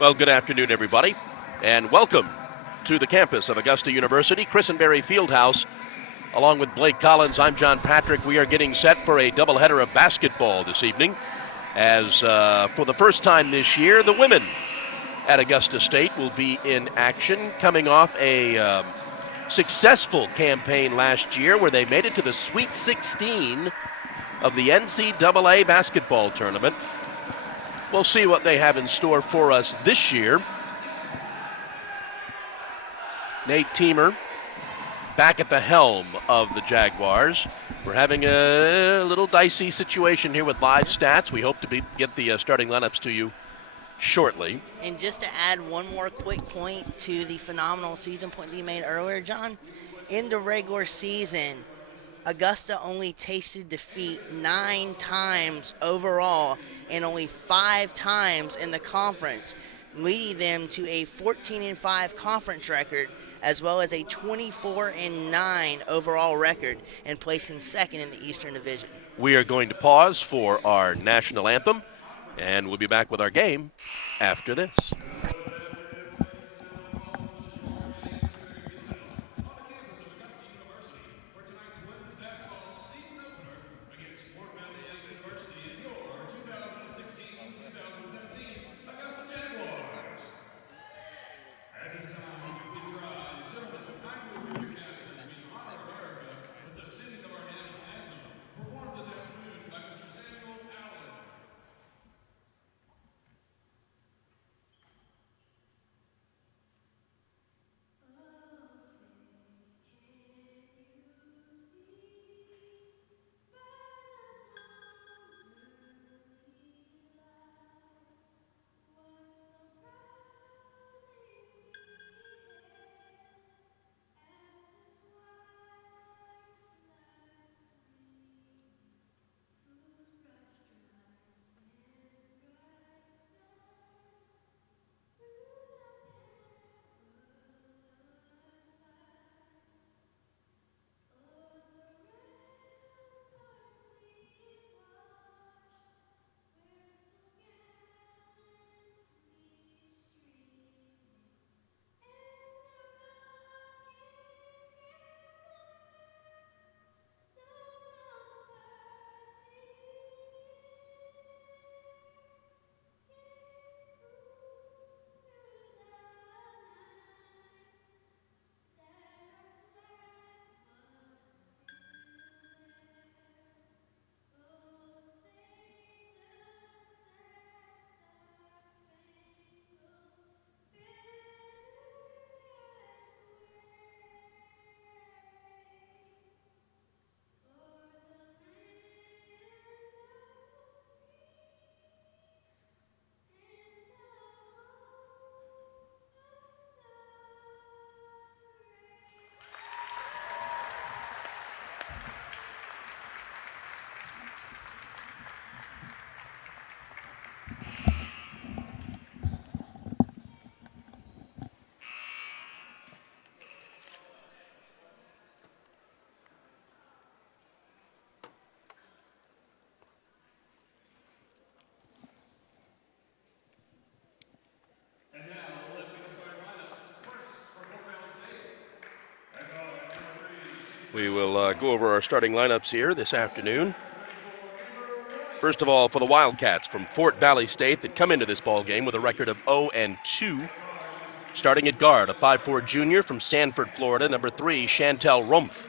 Well, good afternoon, everybody, and welcome to the campus of Augusta University, Christenberry Fieldhouse. Along with Blake Collins, I'm John Patrick. We are getting set for a doubleheader of basketball this evening, as for the first time this year, the women at Augusta State will be in action, coming off a successful campaign last year where they made it to the Sweet 16 of the NCAA basketball tournament. We'll see what they have in store for us this year. Nate Teemer back at the helm of the Jaguars. We're having a little dicey situation here with live stats. We hope to get the starting lineups to you shortly. And just to add one more quick point to the phenomenal season point that you made earlier, John, in the regular season, Augusta only tasted defeat 9 times overall and only 5 times in the conference, leading them to a 14-5 conference record as well as a 24-9 overall record and placing second in the Eastern Division. We are going to pause for our national anthem, and we'll be back with our game after this. We will go over our starting lineups here this afternoon. First of all, for the Wildcats from Fort Valley State that come into this ball game with a record of 0-2. Starting at guard, a 5'4" junior from Sanford, Florida, number 3, Chantel Rumpf.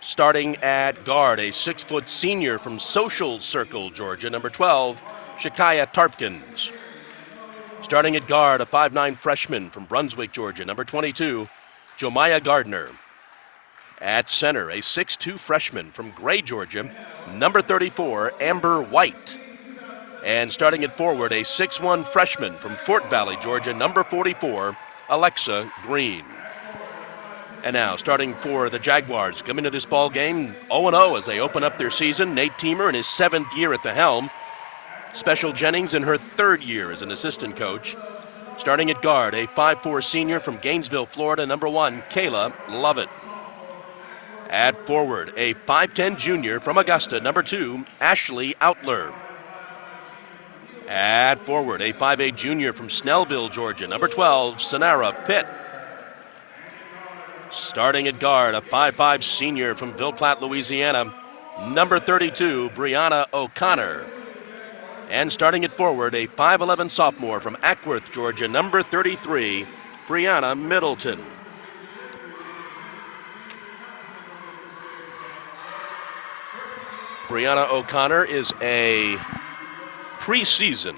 Starting at guard, a 6-foot senior from Social Circle, Georgia, number 12, Shakaya Tarpkins. Starting at guard, a 5'9" freshman from Brunswick, Georgia, number 22, Jomaya Gardner. At center, a 6'2" freshman from Gray, Georgia, number 34, Amber White. And starting at forward, a 6'1" freshman from Fort Valley, Georgia, number 44, Alexa Green. And now, starting for the Jaguars, come into this ball game 0-0 as they open up their season. Nate Teemer in his 7th year at the helm. Special Jennings in her 3rd year as an assistant coach. Starting at guard, a 5'4" senior from Gainesville, Florida, number 1, Kayla Lovett. At forward, a 5'10" junior from Augusta, number 2, Ashley Outler. At forward, a 5'8 junior from Snellville, Georgia, number 12, Sonara Pitt. Starting at guard, a 5'5 senior from Ville Platte, Louisiana, number 32, Brianna O'Connor. And starting at forward, a 5'11 sophomore from Ackworth, Georgia, number 33, Brianna Middleton. Brianna O'Connor is a preseason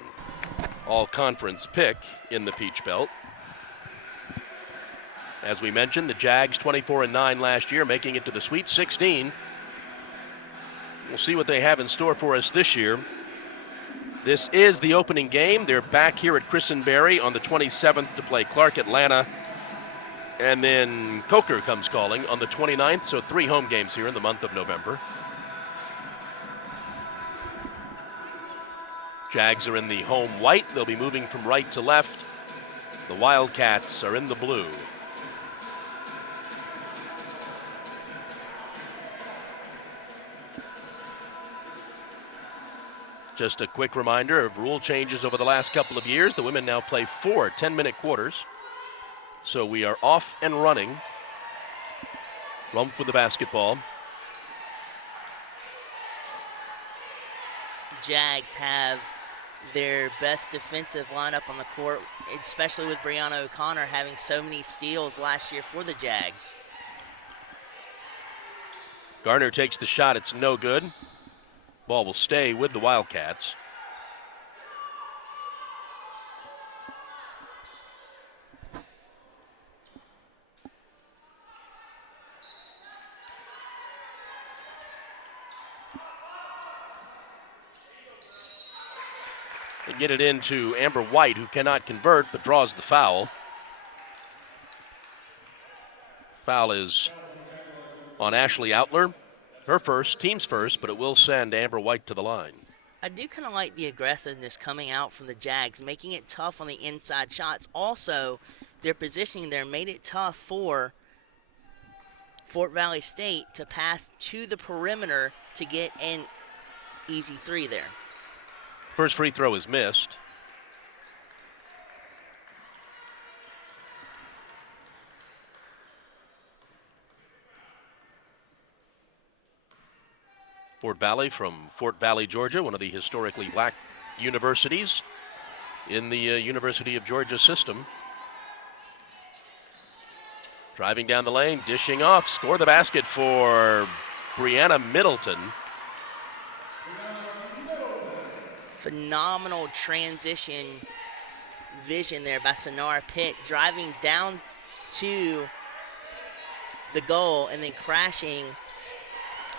all-conference pick in the Peach Belt. As we mentioned, the Jags 24-9 last year, making it to the Sweet 16. We'll see what they have in store for us this year. This is the opening game. They're back here at Christenberry on the 27th to play Clark Atlanta. And then Coker comes calling on the 29th, so 3 home games here in the month of November. Jags are in the home white. They'll be moving from right to left. The Wildcats are in the blue. Just a quick reminder of rule changes over the last couple of years. The women now play 4 10-minute quarters. So we are off and running. Rumpf with the basketball. Jags have their best defensive lineup on the court, especially with Brianna O'Connor having so many steals last year for the Jags. Garner takes the shot. It's no good. Ball will stay with the Wildcats. They get it into Amber White, who cannot convert but draws the foul. Foul is on Ashley Outler. Her first, team's first, but it will send Amber White to the line. I do kind of like the aggressiveness coming out from the Jags, making it tough on the inside shots. Also, their positioning there made it tough for Fort Valley State to pass to the perimeter to get an easy 3 there. First free throw is missed. Fort Valley from Fort Valley, Georgia, one of the historically black universities in the University of Georgia system. Driving down the lane, dishing off, score the basket for Brianna Middleton. Phenomenal transition vision there by Sonara Pitt, driving down to the goal and then crashing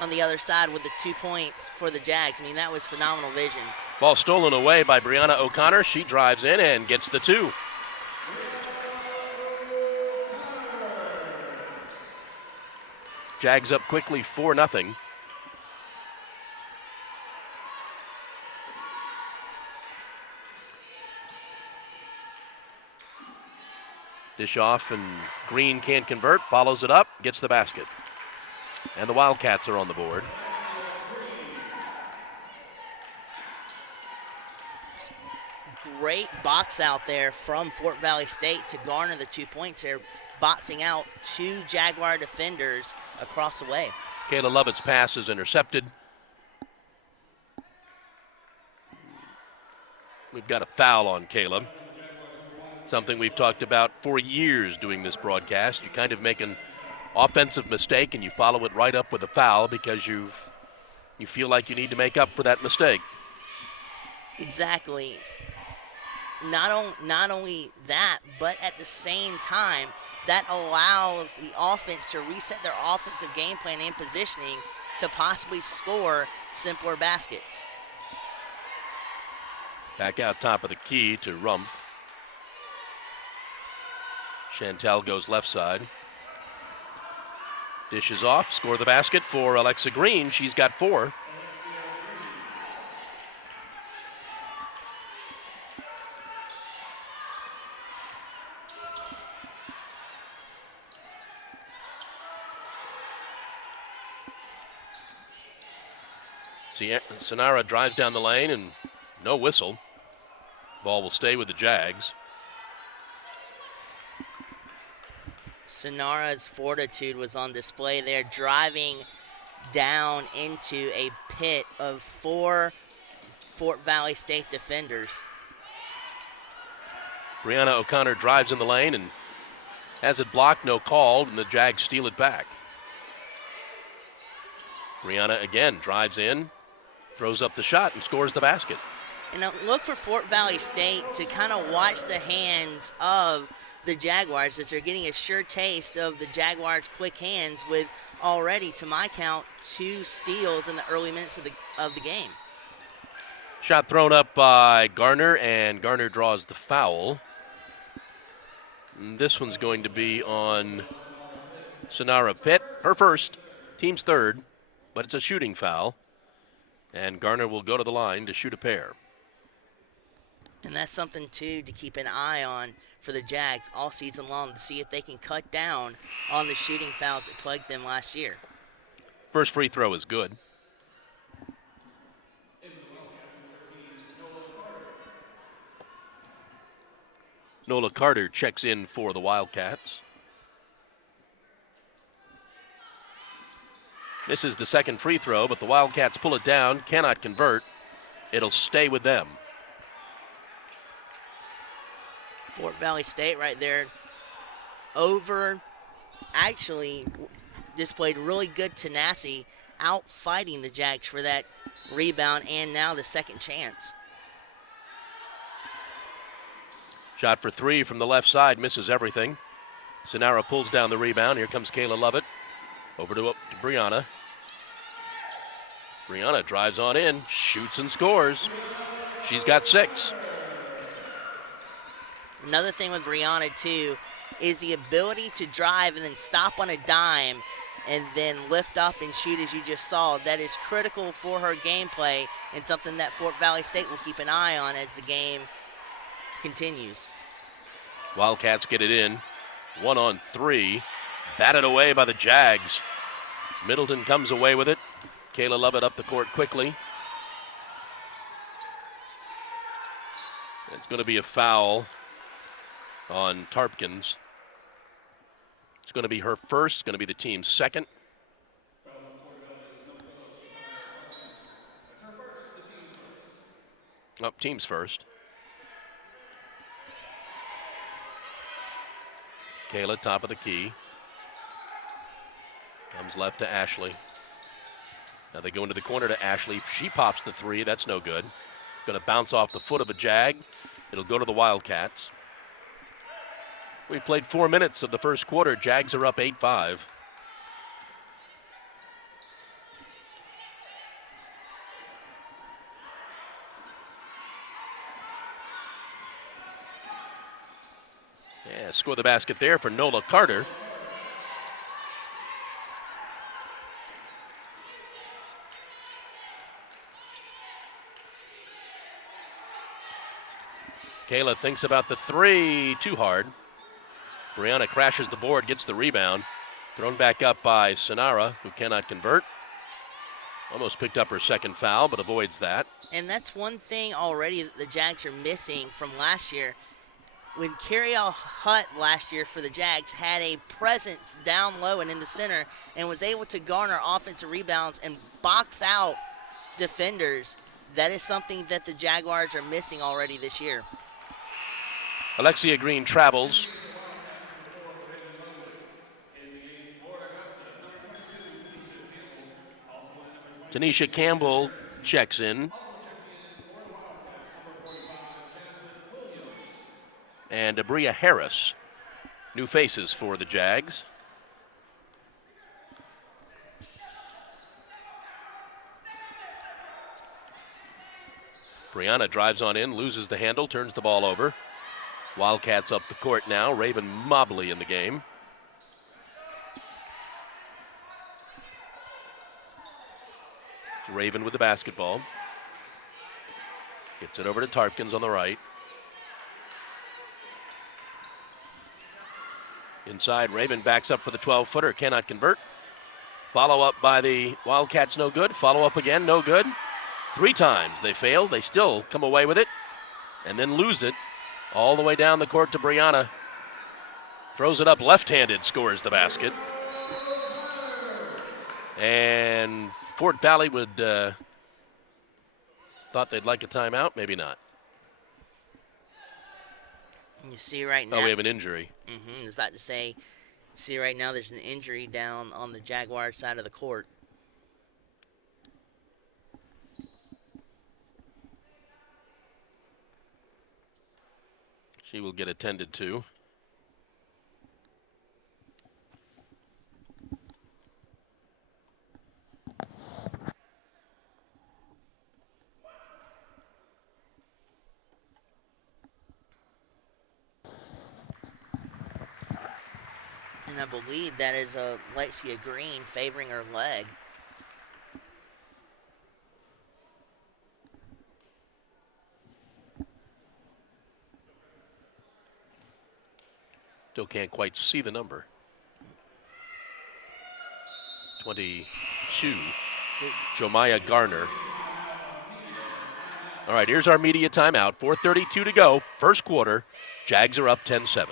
on the other side with the 2 points for the Jags. I mean, that was phenomenal vision. Ball stolen away by Brianna O'Connor. She drives in and gets the 2. Jags up quickly, 4-0. Dish off, and Green can't convert, follows it up, gets the basket. And the Wildcats are on the board. Great box out there from Fort Valley State to garner the 2 points here, boxing out 2 Jaguar defenders across the way. Kayla Lovett's pass is intercepted. We've got a foul on Kayla. Something we've talked about for years doing this broadcast. You kind of make an offensive mistake and you follow it right up with a foul because you feel like you need to make up for that mistake. Exactly. Not only that, but at the same time, that allows the offense to reset their offensive game plan and positioning to possibly score simpler baskets. Back out top of the key to Rumpf. Chantel goes left side. Dishes off, score the basket for Alexa Green. She's got 4. Sonara drives down the lane and no whistle. Ball will stay with the Jags. Sonara's fortitude was on display there, driving down into a pit of 4 Fort Valley State defenders. Brianna O'Connor drives in the lane and has it blocked, no call, and the Jags steal it back. Brianna again drives in, throws up the shot, and scores the basket. And look for Fort Valley State to kind of watch the hands of the Jaguars as they're getting a sure taste of the Jaguars' quick hands with already, to my count, 2 steals in the early minutes of the game. Shot thrown up by Garner, and Garner draws the foul. And this one's going to be on Sonara Pitt, her first, team's third, but it's a shooting foul. And Garner will go to the line to shoot a pair. And that's something, too, to keep an eye on for the Jags all season long to see if they can cut down on the shooting fouls that plagued them last year. First free throw is good. Nola Carter checks in for the Wildcats. Misses the second free throw, but the Wildcats pull it down, cannot convert. It'll stay with them. Fort Valley State right there actually displayed really good tenacity, out fighting the Jags for that rebound and now the second chance. Shot for 3 from the left side, misses everything. Sonara pulls down the rebound. Here comes Kayla Lovett. Over to Brianna. Brianna drives on in, shoots and scores. She's got 6. Another thing with Brianna, too, is the ability to drive and then stop on a dime and then lift up and shoot, as you just saw. That is critical for her gameplay and something that Fort Valley State will keep an eye on as the game continues. Wildcats get it in. 1-on-3. Batted away by the Jags. Middleton comes away with it. Kayla Lovett up the court quickly. It's going to be a foul on Tarpkins. It's going to be her first, going to be the team's second. Oh, team's first. Kayla, top of the key. Comes left to Ashley. Now they go into the corner to Ashley. She pops the 3. That's no good. Going to bounce off the foot of a Jag. It'll go to the Wildcats. We played 4 minutes of the first quarter. Jags are up 8-5. Yeah, score the basket there for Nola Carter. Kayla thinks about the 3, too hard. Brianna crashes the board, gets the rebound. Thrown back up by Sonara, who cannot convert. Almost picked up her second foul, but avoids that. And that's one thing already that the Jags are missing from last year. When Carriel Hutt last year for the Jags had a presence down low and in the center and was able to garner offensive rebounds and box out defenders, that is something that the Jaguars are missing already this year. Alexia Green travels. Tanisha Campbell checks in. And Abria Harris, new faces for the Jags. Brianna drives on in, loses the handle, turns the ball over. Wildcats up the court now. Raven Mobley in the game. Raven with the basketball. Gets it over to Tarpkins on the right. Inside, Raven backs up for the 12-footer, cannot convert. Follow up by the Wildcats, no good. Follow up again, no good. 3 times they failed. They still come away with it. and then lose it all the way down the court to Brianna. Throws it up left-handed, scores the basket. And Fort Valley would thought they'd like a timeout, maybe not. You see right now. Oh, we have an injury. I was about to say, see right now there's an injury down on the Jaguar side of the court. She will get attended to. And I believe that is Lexia Green favoring her leg. Still can't quite see the number. 22, Jomaya Garner. All right, here's our media timeout. 4:32 to go, first quarter. Jags are up 10-7.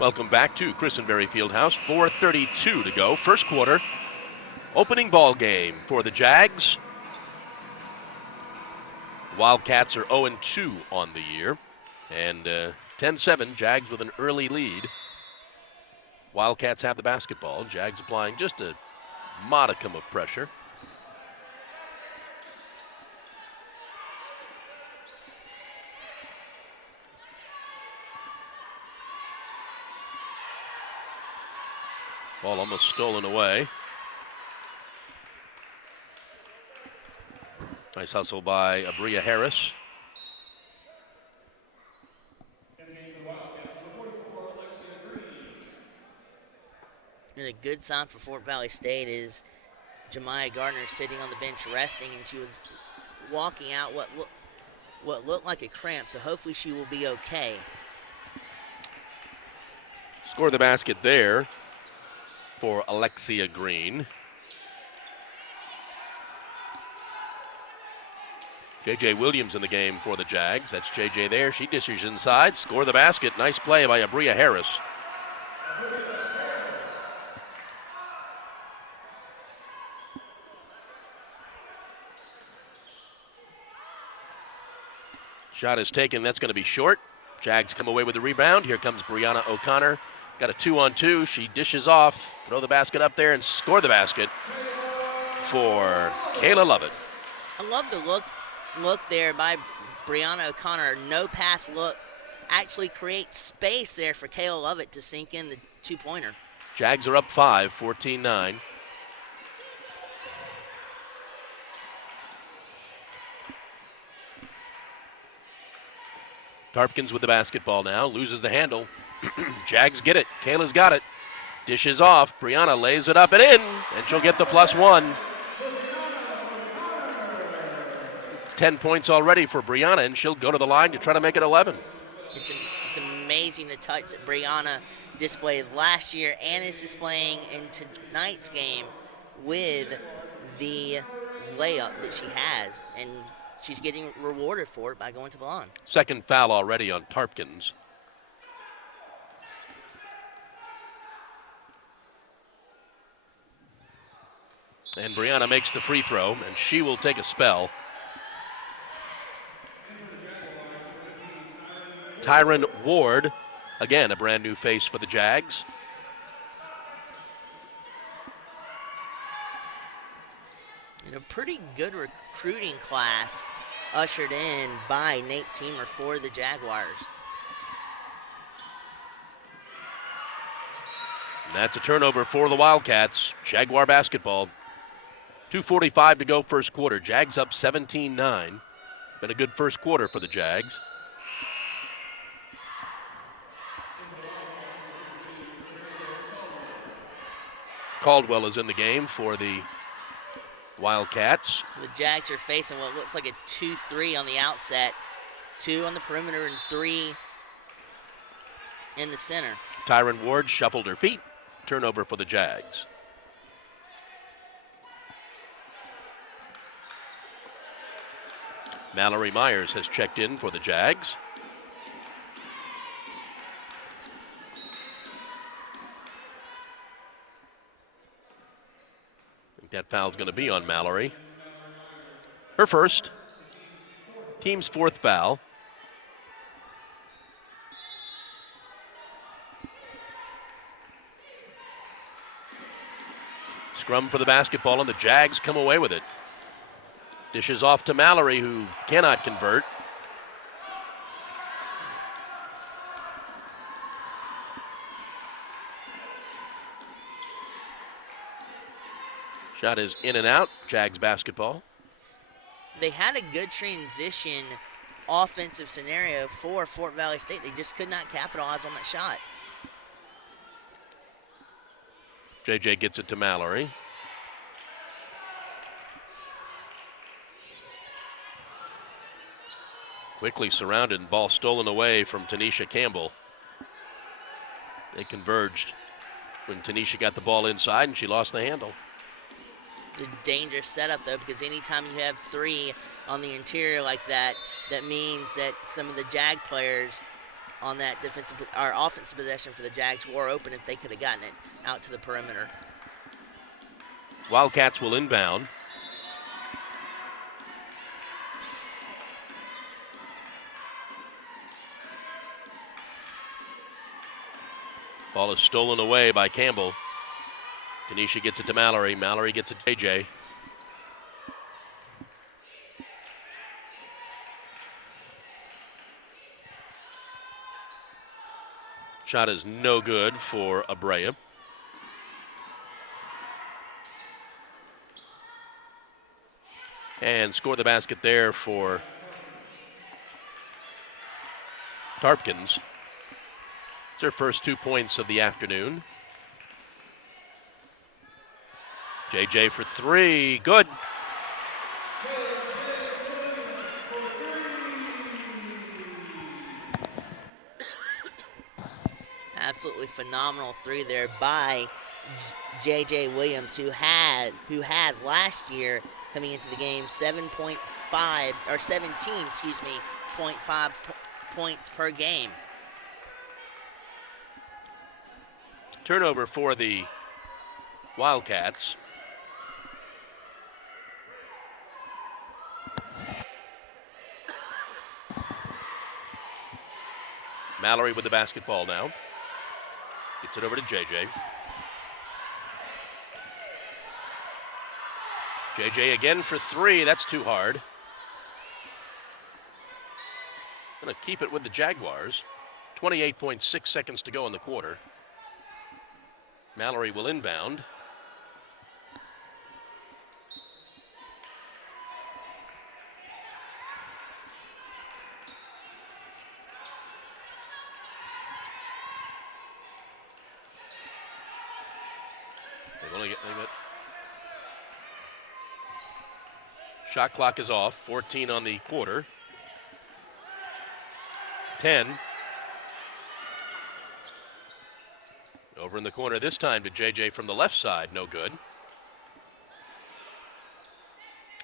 Welcome back to Christenberry Fieldhouse. 4:32 to go, first quarter. Opening ball game for the Jags. Wildcats are 0-2 on the year. And 10-7, Jags with an early lead. Wildcats have the basketball. Jags applying just a modicum of pressure. Ball almost stolen away. Nice hustle by Abria Harris. And a good sign for Fort Valley State is Jemiah Gardner sitting on the bench resting, and she was walking out what looked like a cramp, so hopefully she will be okay. Score the basket there for Alexia Green. J.J. Williams in the game for the Jags. That's J.J. there. She dishes inside. Score the basket. Nice play by Abria Harris. Shot is taken. That's going to be short. Jags come away with the rebound. Here comes Brianna O'Connor. Got a 2-on-2. She dishes off. Throw the basket up there and score the basket for Kayla Lovett. I love the look there by Brianna O'Connor. No pass look. Actually creates space there for Kayla Lovett to sink in the two-pointer. Jags are up 5, 14-9. Tarpkins with the basketball now, loses the handle. Jags get it. Kayla's got it. Dishes off. Brianna lays it up and in, and she'll get the +1. 10 points already for Brianna, and she'll go to the line to try to make it 11. It's amazing the touch that Brianna displayed last year and is displaying in tonight's game with the layup that she has. And she's getting rewarded for it by going to the line. Second foul already on Tarpkins. And Brianna makes the free throw, and she will take a spell. Tyron Ward, again, a brand new face for the Jags. And a pretty good recruiting class ushered in by Nate Teamer for the Jaguars. And that's a turnover for the Wildcats. Jaguar basketball. 2:45 to go first quarter. Jags up 17-9. Been a good first quarter for the Jags. Caldwell is in the game for the Wildcats. The Jags are facing what looks like a 2-3 on the outset. 2 on the perimeter and 3 in the center. Tyron Ward shuffled her feet. Turnover for the Jags. Mallory Myers has checked in for the Jags. I think that foul's going to be on Mallory. Her first. Team's fourth foul. Scrum for the basketball, and the Jags come away with it. Dishes off to Mallory, who cannot convert. Shot is in and out. Jags basketball. They had a good transition offensive scenario for Fort Valley State. They just could not capitalize on that shot. JJ gets it to Mallory. Quickly surrounded and ball stolen away from Tanisha Campbell. They converged when Tanisha got the ball inside and she lost the handle. It's a dangerous setup though, because anytime you have 3 on the interior like that, that means that some of the Jag players on that defensive or offensive possession for the Jags were open if they could have gotten it out to the perimeter. Wildcats will inbound. Ball is stolen away by Campbell. Tanisha gets it to Mallory. Mallory gets it to JJ. Shot is no good for Abrea. And score the basket there for Tarpkins. It's her first 2 points of the afternoon. JJ for 3, good. Absolutely phenomenal 3 there by JJ Williams, who had last year coming into the game 17, 0.5 points per game. Turnover for the Wildcats. Mallory with the basketball now. Gets it over to JJ. JJ again for 3. That's too hard. Gonna keep it with the Jaguars. 28.6 seconds to go in the quarter. Mallory will inbound. Shot clock is off. 14 on the quarter. 10. Over in the corner this time to JJ from the left side. No good.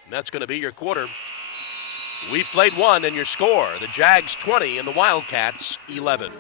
And that's going to be your quarter. We've played one, and your score, the Jags 20 and the Wildcats 11.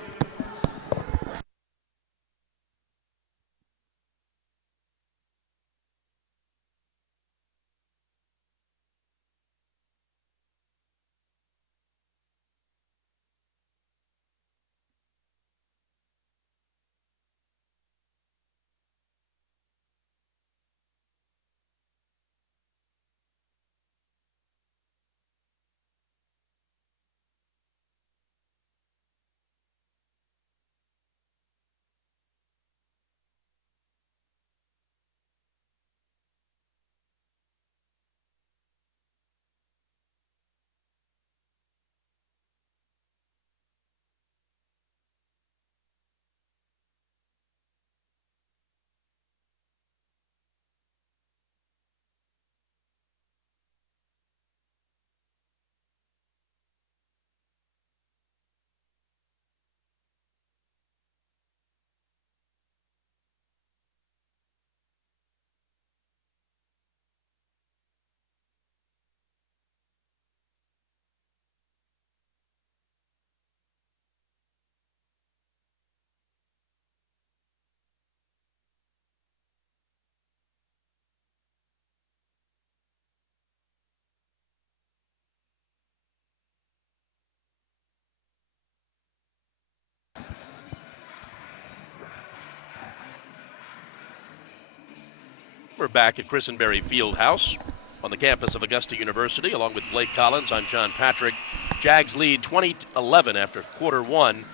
We're back at Christenberry Fieldhouse on the campus of Augusta University. Along with Blake Collins, I'm John Patrick. Jags lead 20-11 after quarter one.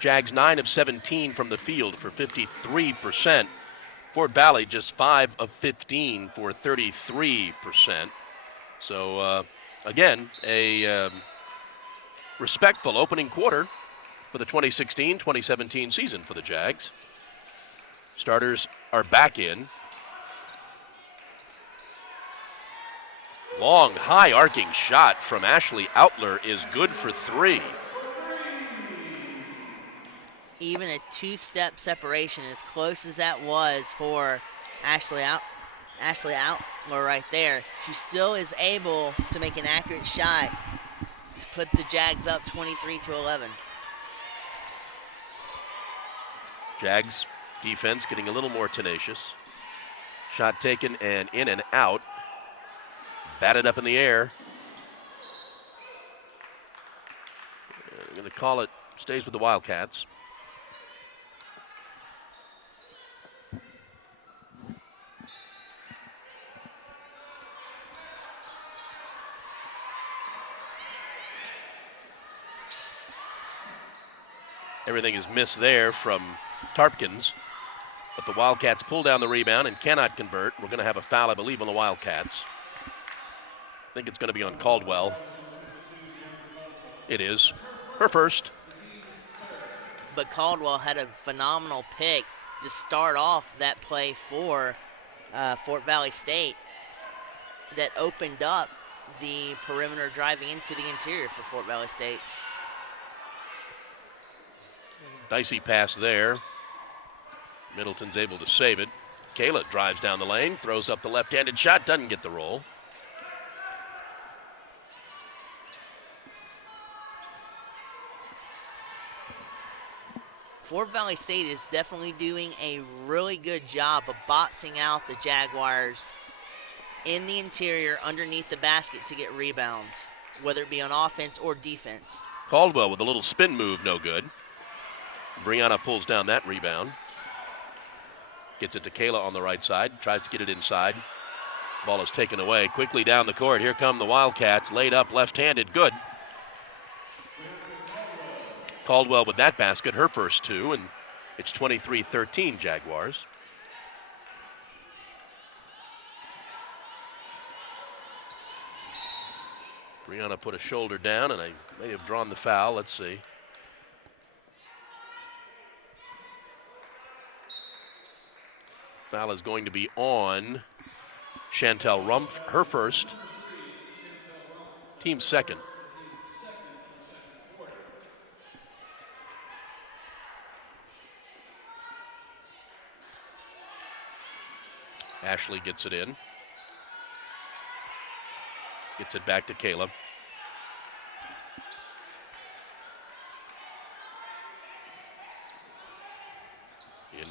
Jags 9 of 17 from the field for 53%. Fort Valley just 5 of 15 for 33%. So, again, a respectful opening quarter for the 2016-2017 season for the Jags. Starters are back in. Long, high arcing shot from Ashley Outler is good for 3. Even a two-step separation, as close as that was for Ashley Outler right there, she still is able to make an accurate shot to put the Jags up 23-11. Jags defense getting a little more tenacious. Shot taken and in and out. Batted up in the air. I'm going to call it, stays with the Wildcats. Everything is missed there from Tarpkins, but the Wildcats pull down the rebound and cannot convert. We're going to have a foul, I believe, on the Wildcats. I think it's going to be on Caldwell. It is. Her first. But Caldwell had a phenomenal pick to start off that play for Fort Valley State that opened up the perimeter driving into the interior for Fort Valley State. Dicey pass there. Middleton's able to save it. Kayla drives down the lane, throws up the left-handed shot, doesn't get the roll. Fort Valley State is definitely doing a really good job of boxing out the Jaguars in the interior underneath the basket to get rebounds, whether it be on offense or defense. Caldwell with a little spin move, no good. Brianna pulls down that rebound. Gets it to Kayla on the right side, tries to get it inside. Ball is taken away quickly down the court. Here come the Wildcats, laid up left-handed, good. Caldwell with that basket, her first two, and it's 23-13 Jaguars. Brianna put a shoulder down, and I may have drawn the foul. Let's see. Foul is going to be on Chantel Rumpf, her first, team second. Ashley gets it in. Gets it back to Caleb.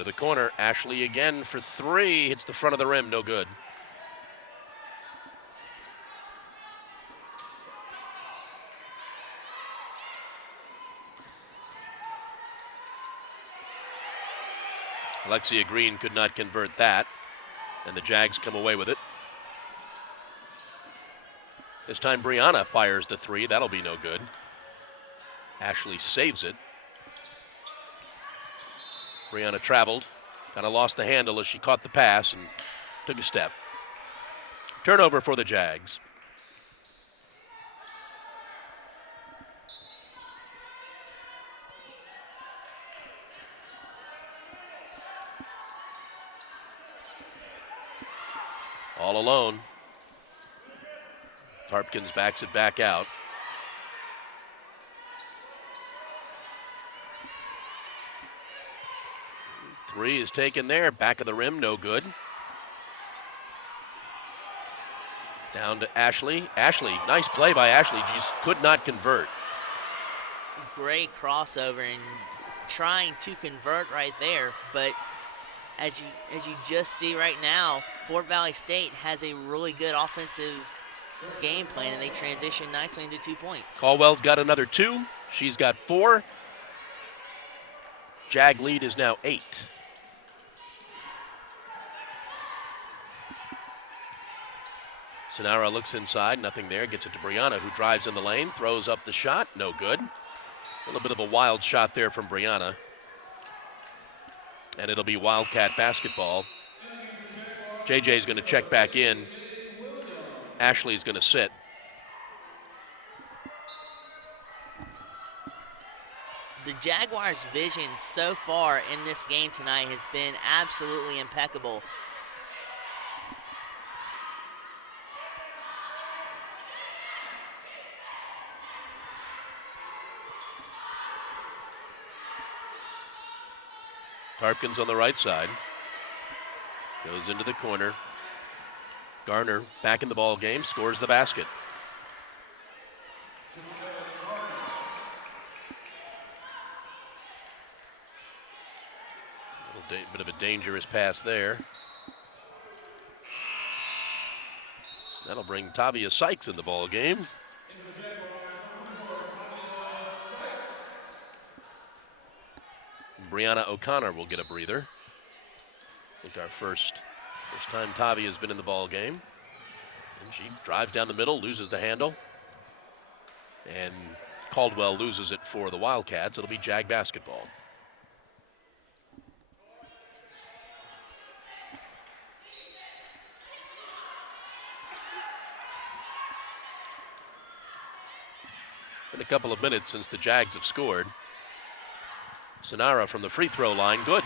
the corner. Ashley again for three. Hits the front of the rim. No good. Alexia Green could not convert that, and the Jags come away with it. This time Brianna fires the three. That'll be no good. Ashley saves it. Brianna traveled, kind of lost the handle as she caught the pass and took a step. Turnover for the Jags. All alone. Tarpkins backs it back out. Three is taken there, back of the rim, no good. Down to Ashley. Ashley, nice play by Ashley, just could not convert. Great crossover and trying to convert right there, but as you just see right now, Fort Valley State has a really good offensive game plan, and they transition nicely into 2 points. Caldwell's got another two. She's got four. Jag lead is now 8. Sonara looks inside, nothing there, gets it to Brianna, who drives in the lane, throws up the shot, no good. A little bit of a wild shot there from Brianna. And it'll be Wildcat basketball. JJ's going to check back in. Ashley's going to sit. The Jaguars' vision so far in this game tonight has been absolutely impeccable. Tarpkins on the right side. Goes into the corner. Garner back in the ball game, scores the basket. A little bit of a dangerous pass there. That'll bring Tavia Sykes in the ball game. Brianna O'Connor will get a breather. I think our first time Tavia has been in the ball game. And she drives down the middle, loses the handle. And Caldwell loses it for the Wildcats. It'll be Jag basketball. Been a couple of minutes since the Jags have scored. Sonara from the free throw line, good.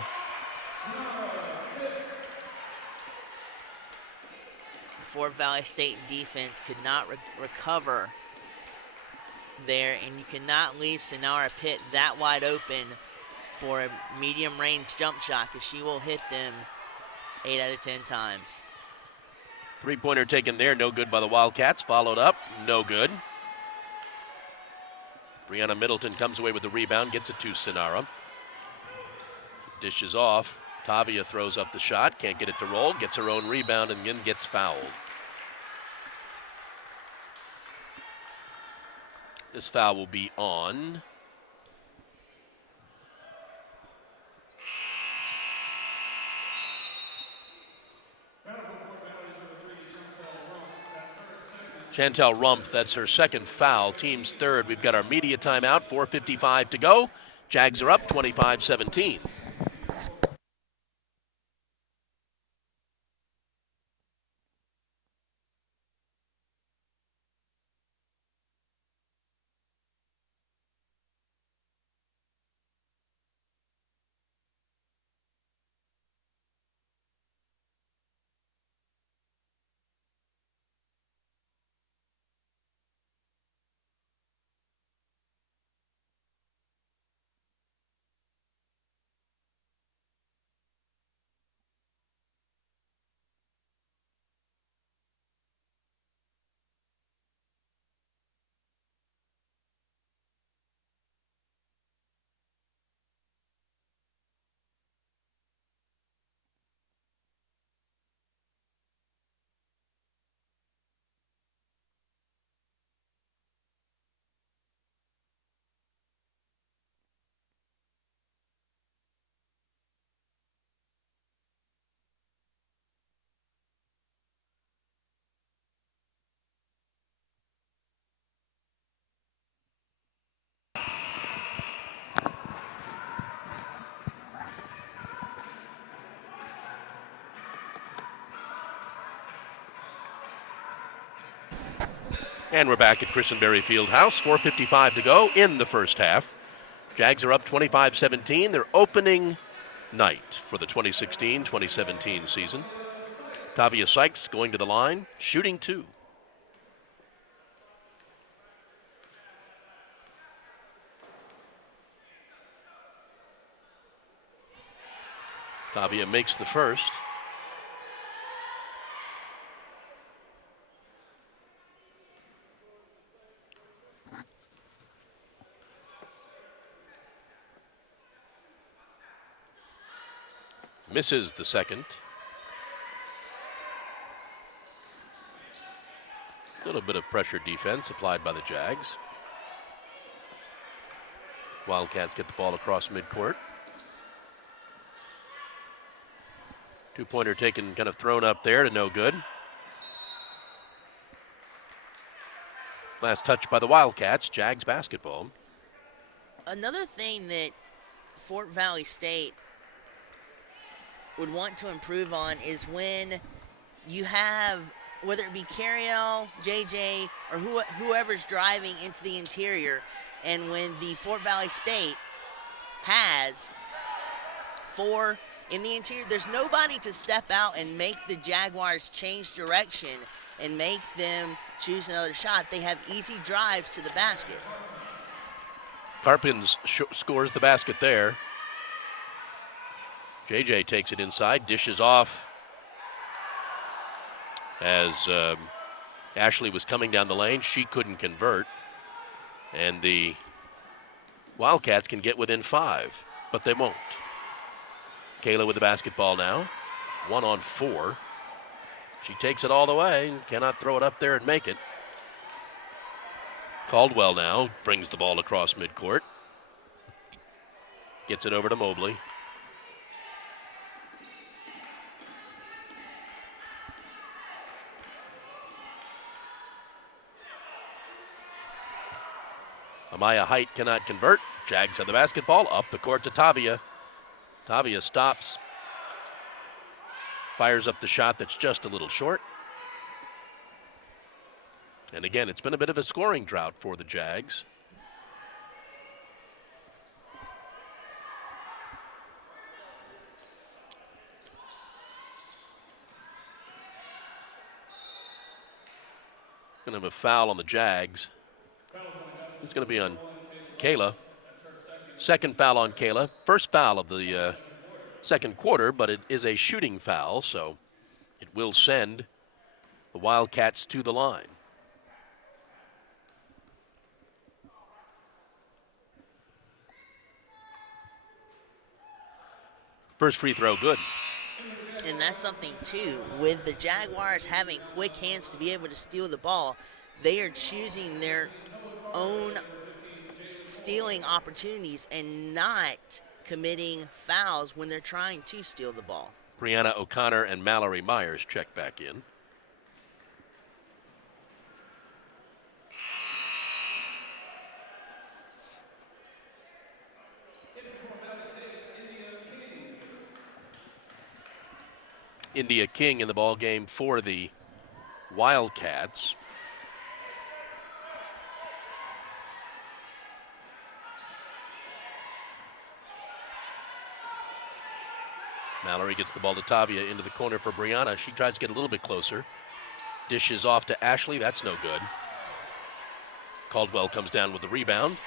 Fort Valley State defense could not recover there, and you cannot leave Sonara Pitt that wide open for a medium range jump shot, because she will hit them 8 out of 10 times. Three-pointer taken there, no good by the Wildcats. Followed up, no good. Brianna Middleton comes away with the rebound, gets it to Sonara. Dishes off. Tavia throws up the shot, can't get it to roll, gets her own rebound, and then gets fouled. This foul will be on Chantel Rumpf. That's her second foul, team's third. We've got our media timeout, 4:55 to go. Jags are up 25-17. And we're back at Christenberry Fieldhouse. 4:55 to go in the first half. Jags are up 25-17. Their opening night for the 2016-2017 season. Tavia Sykes going to the line, shooting 2. Tavia makes the first. Misses the second. A little bit of pressure defense applied by the Jags. Wildcats get the ball across midcourt. Two-pointer taken, kind of thrown up there to no good. Last touch by the Wildcats, Jags basketball. Another thing that Fort Valley State would want to improve on is when you have, whether it be Carriel, JJ, or whoever's driving into the interior, and when the Fort Valley State has 4 in the interior, there's nobody to step out and make the Jaguars change direction and make them choose another shot. They have easy drives to the basket. Carpins scores the basket there. JJ takes it inside, dishes off as Ashley was coming down the lane. She couldn't convert. And the Wildcats can get within 5, but they won't. Kayla with the basketball now. 1 on 4. She takes it all the way, cannot throw it up there and make it. Caldwell now brings the ball across midcourt. Gets it over to Mobley. Amaya Height cannot convert. Jags have the basketball up the court to Tavia. Tavia stops. Fires up the shot that's just a little short. And again, it's been a bit of a scoring drought for the Jags. Going to have a foul on the Jags. It's going to be on Kayla. Second foul on Kayla. First foul of the second quarter, but it is a shooting foul, so it will send the Wildcats to the line. First free throw, good. And that's something, too. With the Jaguars having quick hands to be able to steal the ball, they are choosing their own stealing opportunities and not committing fouls when they're trying to steal the ball. Brianna O'Connor and Mallory Myers check back in. India King in the ball game for the Wildcats. Mallory gets the ball to Tavia into the corner for Brianna. She tries to get a little bit closer. Dishes off to Ashley. That's no good. Caldwell comes down with the rebound.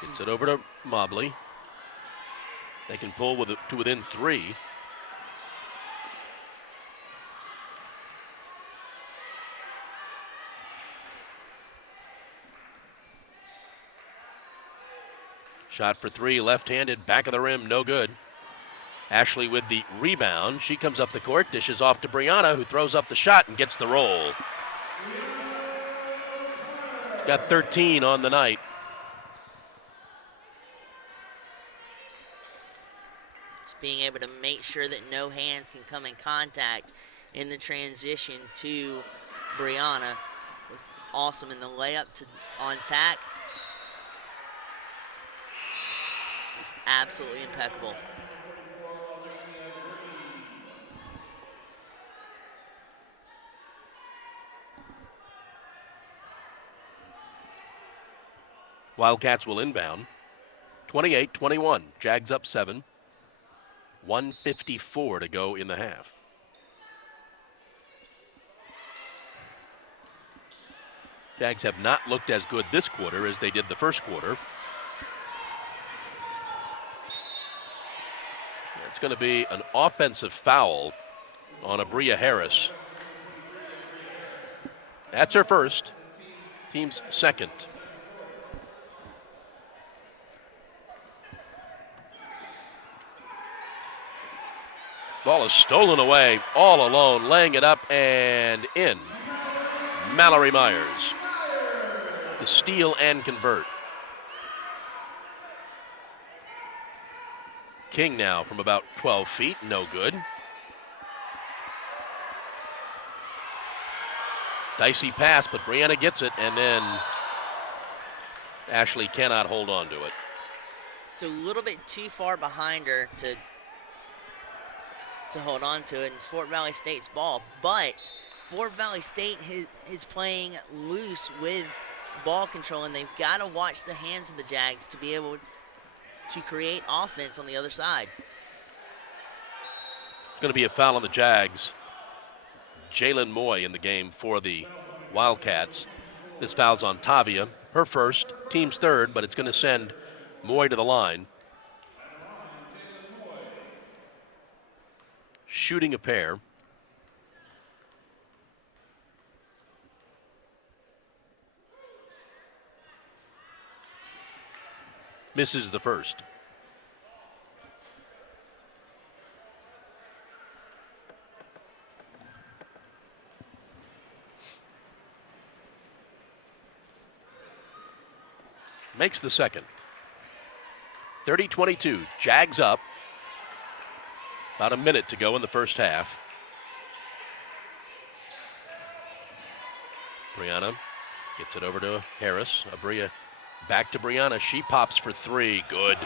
Gets it over to Mobley. They can pull to within 3. Shot for 3, left-handed, back of the rim, no good. Ashley with the rebound. She comes up the court, dishes off to Brianna, who throws up the shot and gets the roll. Got 13 on the night. Just being able to make sure that no hands can come in contact in the transition to Brianna was awesome. In the layup on tack is absolutely impeccable. Wildcats will inbound. 28-21. Jags up 7. 1:54 to go in the half. Jags have not looked as good this quarter as they did the first quarter. It's going to be an offensive foul on Abria Harris. That's her first. Team's second. Ball is stolen away, all alone, laying it up and in. Mallory Myers. The steal and convert. King now from about 12 feet, no good. Dicey pass, but Brianna gets it, and then Ashley cannot hold on to it. So a little bit too far behind her to hold on to it. And it's Fort Valley State's ball, but Fort Valley State is playing loose with ball control, and they've got to watch the hands of the Jags to be able to create offense on the other side. Going to be a foul on the Jags. Jalen Moy in the game for the Wildcats. This foul's on Tavia, her first, team's third, but it's going to send Moy to the line. Shooting a pair. Misses the first. Makes the second. 30-22. Jags up. About a minute to go in the first half. Brianna gets it over to Harris. Abria back to Brianna. She pops for three. Good.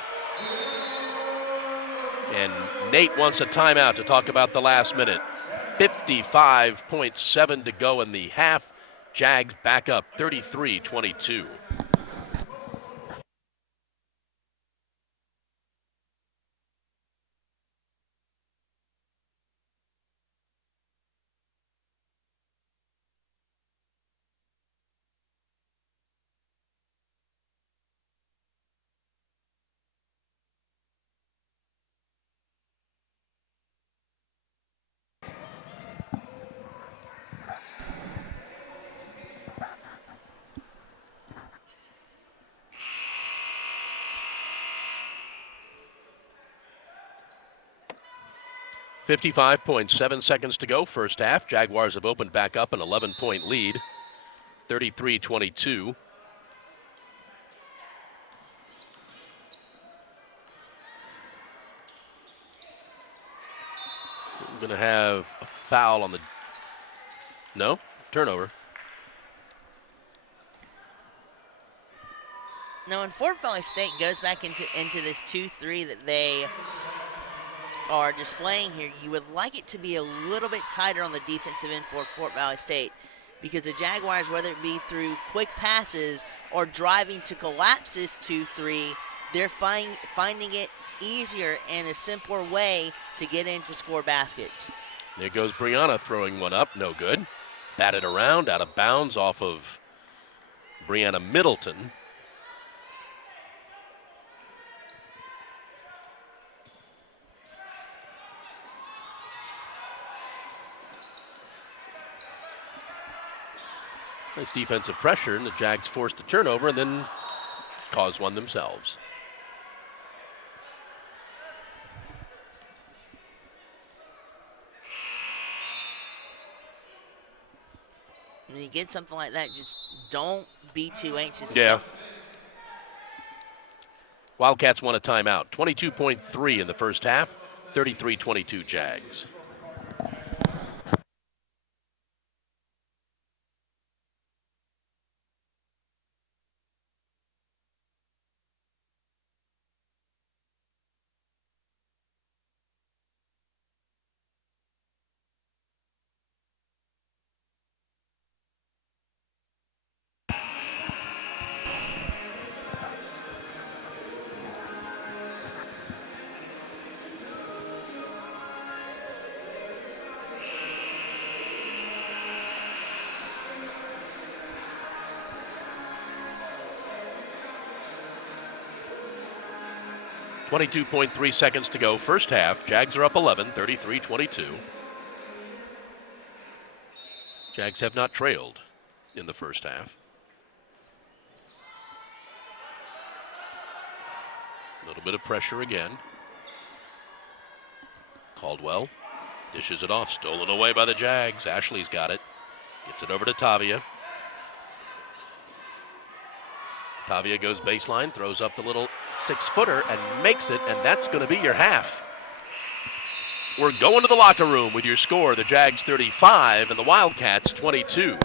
And Nate wants a timeout to talk about the last minute. 55.7 to go in the half. Jags back up 33-22. .7 seconds to go, first half. Jaguars have opened back up an 11-point lead, 33-22. We're going to have a foul on the... No? Turnover. No, and Fort Valley State goes back into this 2-3 that they are displaying here. You would like it to be a little bit tighter on the defensive end for Fort Valley State, because the Jaguars, whether it be through quick passes or driving to collapse this 2-3, they're finding it easier and a simpler way to get in to score baskets. There goes Brianna throwing one up, no good. Batted around, out of bounds off of Brianna Middleton. Nice defensive pressure, and the Jags forced a turnover and then caused one themselves. When you get something like that, just don't be too anxious. Yeah. Wildcats won a timeout. 22.3 in the first half, 33-22 Jags. 22.3 seconds to go, first half. Jags are up 11, 33-22. Jags have not trailed in the first half. A little bit of pressure again. Caldwell dishes it off, stolen away by the Jags. Ashley's got it. Gets it over to Tavia. Tavia goes baseline, throws up the little 6-footer and makes it, and that's going to be your half. We're going to the locker room with your score, the Jags 35 and the Wildcats 22.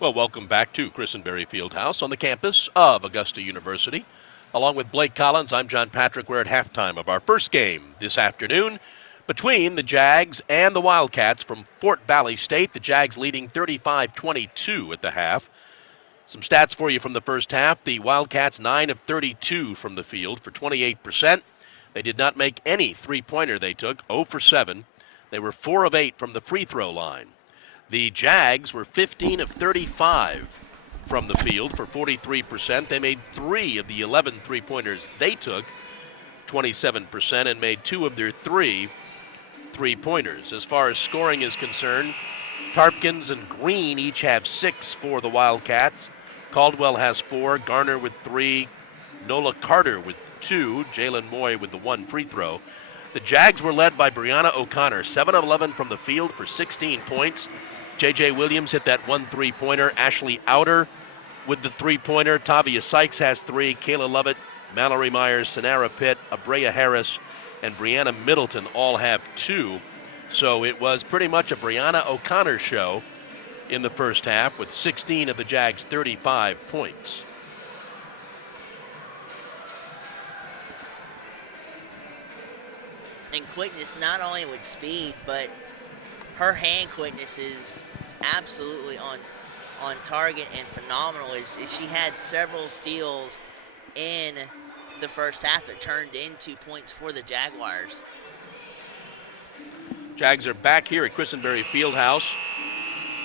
Well, welcome back to Christenberry Fieldhouse on the campus of Augusta University. Along with Blake Collins, I'm John Patrick. We're at halftime of our first game this afternoon between the Jags and the Wildcats from Fort Valley State. The Jags leading 35-22 at the half. Some stats for you from the first half. The Wildcats 9 of 32 from the field for 28%. They did not make any three-pointer they took, 0 for 7. They were 4 of 8 from the free throw line. The Jags were 15 of 35 from the field for 43%. They made 3 of the 11 three-pointers they took, 27%, and made 2 of their 3 three-pointers. As far as scoring is concerned, Tarpkins and Green each have 6 for the Wildcats. Caldwell has 4, Garner with 3, Nola Carter with 2, Jalen Moy with the 1 free throw. The Jags were led by Brianna O'Connor, 7 of 11 from the field for 16 points. J.J. Williams hit that 1 three-pointer. Ashley Outer with the three-pointer. Tavia Sykes has 3. Kayla Lovett, Mallory Myers, Sonara Pitt, Abrea Harris, and Brianna Middleton all have 2. So it was pretty much a Brianna O'Connor show in the first half with 16 of the Jags' 35 points. And quickness, not only with speed, but her hand quickness is absolutely on target and phenomenal. She had several steals in the first half that turned into points for the Jaguars. Jags are back here at Christenberry Fieldhouse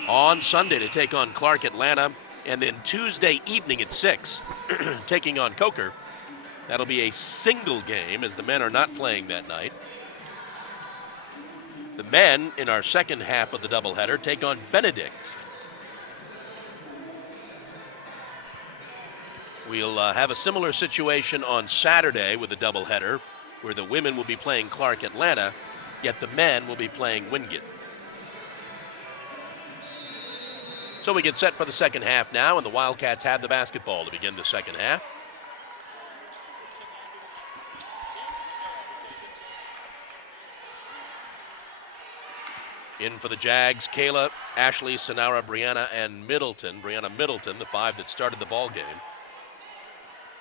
on Sunday to take on Clark Atlanta, and then Tuesday evening at 6, taking on Coker. That'll be a single game as the men are not playing that night. The men in our second half of the doubleheader take on Benedict. We'll have a similar situation on Saturday with a doubleheader where the women will be playing Clark Atlanta, yet the men will be playing Wingate. So we get set for the second half now, and the Wildcats have the basketball to begin the second half. In for the Jags, Kayla, Ashley, Sonara, Brianna, and Middleton. Brianna Middleton, the 5 that started the ball game.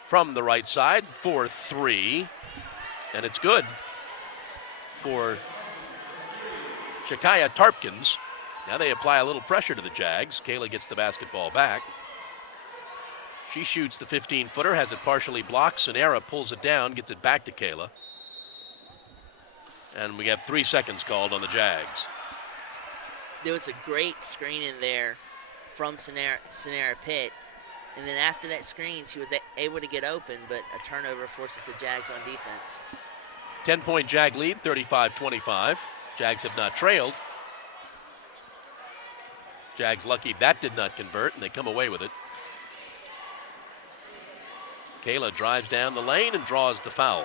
From the right side for 3, and it's good for Shakaya Tarpkins. Now they apply a little pressure to the Jags. Kayla gets the basketball back. She shoots the 15-footer, has it partially blocked. Sonara pulls it down, gets it back to Kayla. And we have 3 seconds called on the Jags. There was a great screen in there from Sonara Pitt. And then after that screen, she was able to get open, but a turnover forces the Jags on defense. 10-point Jag lead, 35-25. Jags have not trailed. Jags lucky that did not convert, and they come away with it. Kayla drives down the lane and draws the foul.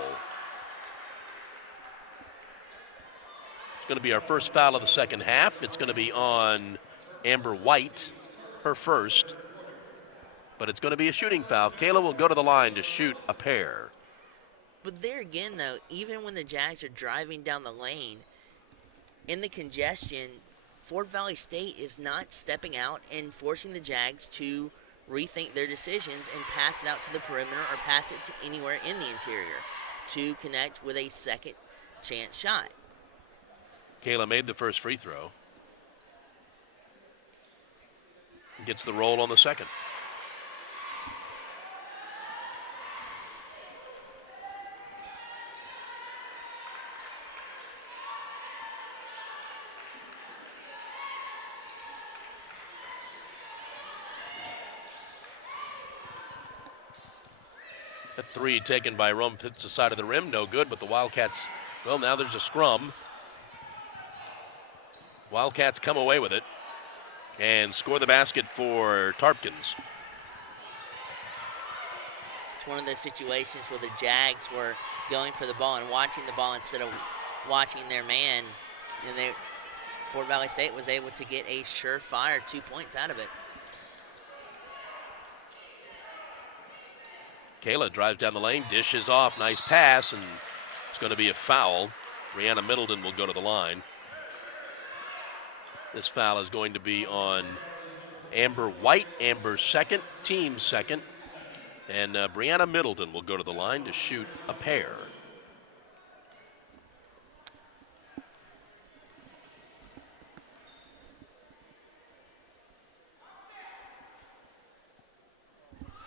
It's going to be our first foul of the second half. It's going to be on Amber White, her first. But it's going to be a shooting foul. Kayla will go to the line to shoot a pair. But there again, though, even when the Jags are driving down the lane, in the congestion, Fort Valley State is not stepping out and forcing the Jags to rethink their decisions and pass it out to the perimeter or pass it to anywhere in the interior to connect with a second chance shot. Kayla made the first free throw. Gets the roll on the second. That 3 taken by Rome hits the side of the rim, no good, but the Wildcats, well, now there's a scrum. Wildcats come away with it and score the basket for Tarpkins. It's one of those situations where the Jags were going for the ball and watching the ball instead of watching their man, and Fort Valley State was able to get a surefire 2 points out of it. Kayla drives down the lane, dishes off, nice pass, and it's going to be a foul. Brianna Middleton will go to the line. This foul is going to be on Amber White, Amber's second, team second. And Brianna Middleton will go to the line to shoot a pair.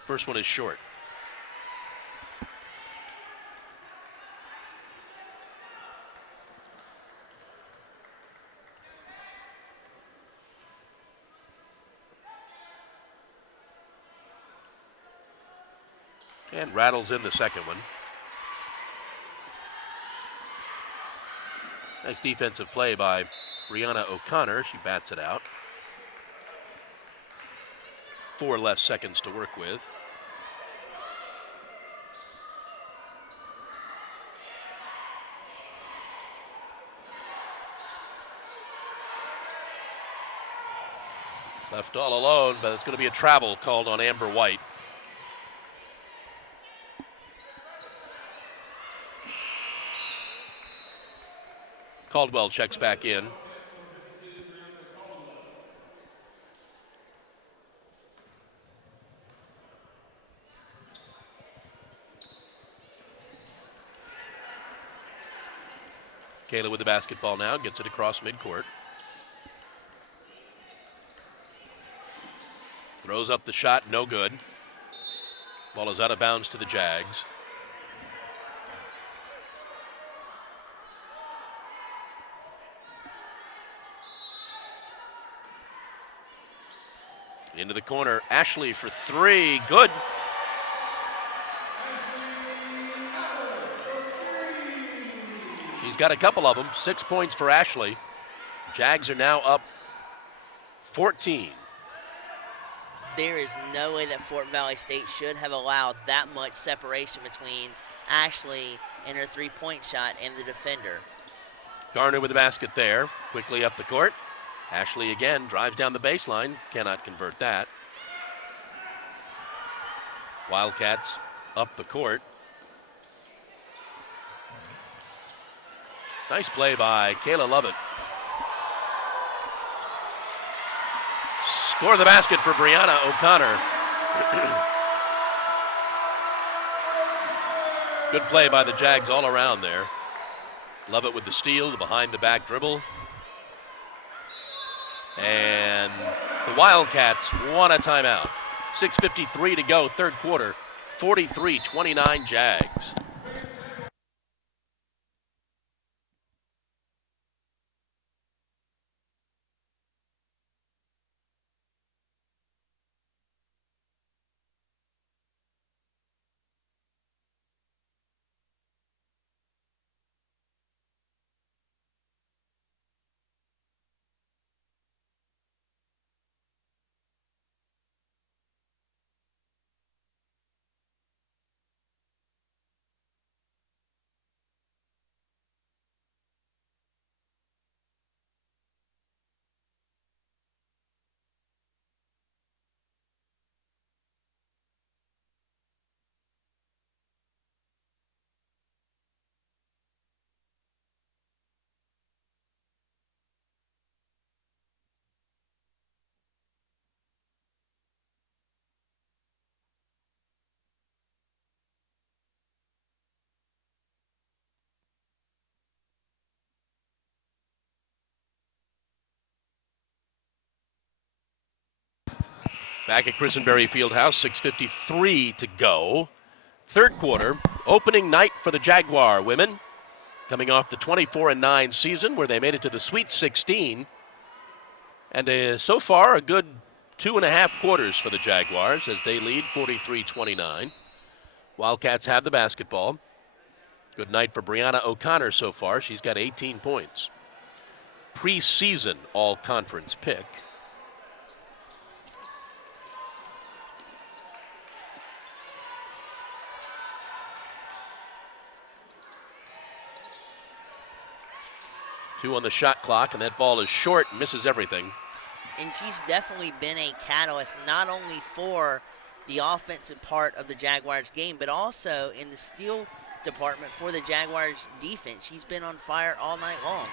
First one is short. And rattles in the second one. Nice defensive play by Brianna O'Connor. She bats it out. 4 less seconds to work with. Left all alone, but it's going to be a travel called on Amber White. Caldwell checks back in. Kayla with the basketball now, gets it across midcourt. Throws up the shot, no good. Ball is out of bounds to the Jags. Into the corner, Ashley for three, good. She's got a couple of them, 6 points for Ashley. Jags are now up 14. There is no way that Fort Valley State should have allowed that much separation between Ashley and her three-point shot and the defender. Garner with the basket there, quickly up the court. Ashley again drives down the baseline, cannot convert that. Wildcats up the court. Nice play by Kayla Lovett. Score the basket for Brianna O'Connor. Good play by the Jags all around there. Lovett with the steal, the behind the back dribble. And the Wildcats want a timeout. 6:53 to go, third quarter. 43-29 Jags. Back at Christenberry Fieldhouse, 6:53 to go. Third quarter, opening night for the Jaguar women, coming off the 24-9 season where they made it to the Sweet 16. And so far, a good 2.5 quarters for the Jaguars as they lead 43-29. Wildcats have the basketball. Good night for Brianna O'Connor so far. She's got 18 points. Preseason all-conference pick. Two on the shot clock, and that ball is short, misses everything. And she's definitely been a catalyst not only for the offensive part of the Jaguars game, but also in the steal department for the Jaguars defense. She's been on fire all night long.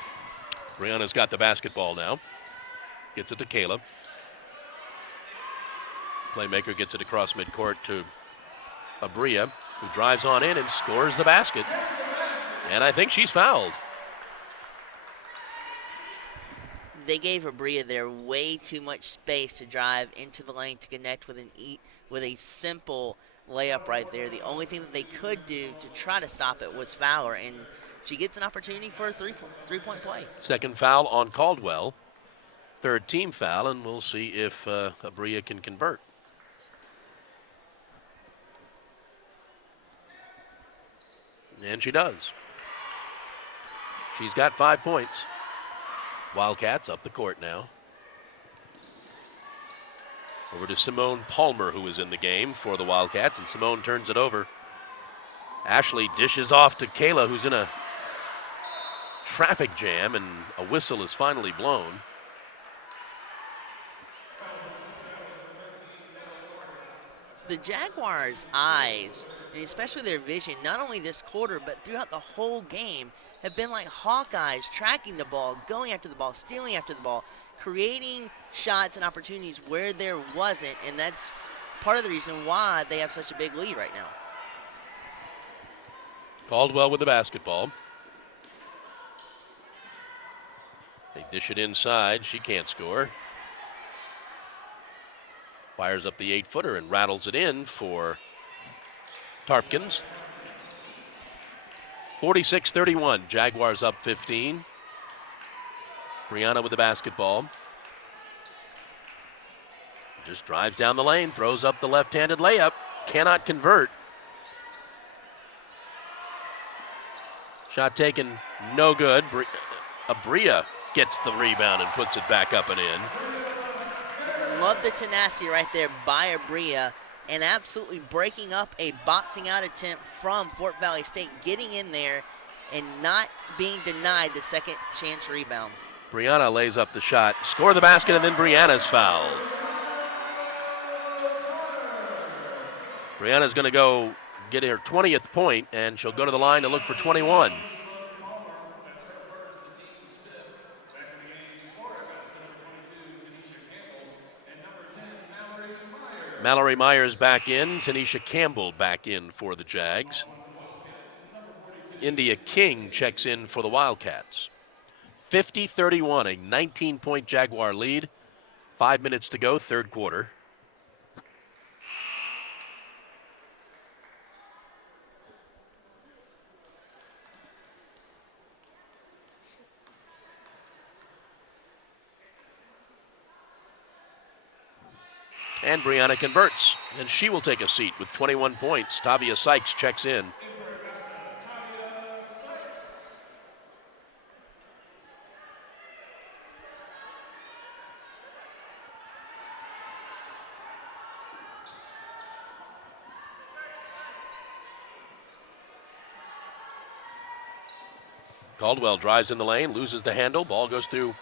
Brianna's got the basketball now. Gets it to Kayla. Playmaker gets it across midcourt to Abria, who drives on in and scores the basket. And I think she's fouled. They gave Abria there way too much space to drive into the lane to connect with with a simple layup right there. The only thing that they could do to try to stop it was foul her, and she gets an opportunity for a three-point play. Second foul on Caldwell. Third team foul, and we'll see if Abria can convert. And she does. She's got 5 points. Wildcats up the court now. Over to Simone Palmer, who is in the game for the Wildcats, and Simone turns it over. Ashley dishes off to Kayla, who's in a traffic jam, and a whistle is finally blown. The Jaguars' eyes, and especially their vision, not only this quarter, but throughout the whole game, have been like Hawkeyes, tracking the ball, going after the ball, stealing after the ball, creating shots and opportunities where there wasn't, and that's part of the reason why they have such a big lead right now. Caldwell with the basketball. They dish it inside. She can't score. Fires up the 8-footer and rattles it in for Tarpkins. 46-31. Jaguars up 15. Brianna with the basketball. Just drives down the lane, throws up the left-handed layup. Cannot convert. Shot taken, no good. Abria gets the rebound and puts it back up and in. Love the tenacity right there by Abria, and absolutely breaking up a boxing out attempt from Fort Valley State, getting in there and not being denied the second chance rebound. Brianna lays up the shot, score the basket, and then Brianna's fouled. Brianna's going to go get her 20th point, and she'll go to the line to look for 21. Mallory Myers back in, Tanisha Campbell back in for the Jags. India King checks in for the Wildcats. 50-31, a 19-point Jaguar lead. 5 minutes to go, third quarter. And Brianna converts, and she will take a seat with 21 points. Tavia Sykes checks in. Caldwell drives in the lane, loses the handle, ball goes through.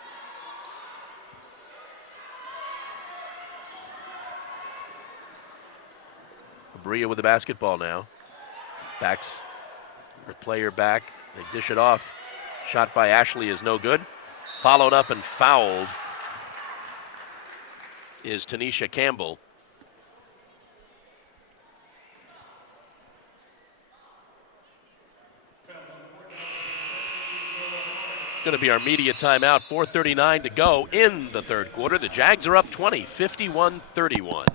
Abria with the basketball now. Backs her player back. They dish it off. Shot by Ashley is no good. Followed up and fouled is Tanisha Campbell. Going to be our media timeout. 4:39 to go in the third quarter. The Jags are up 20, 51-31.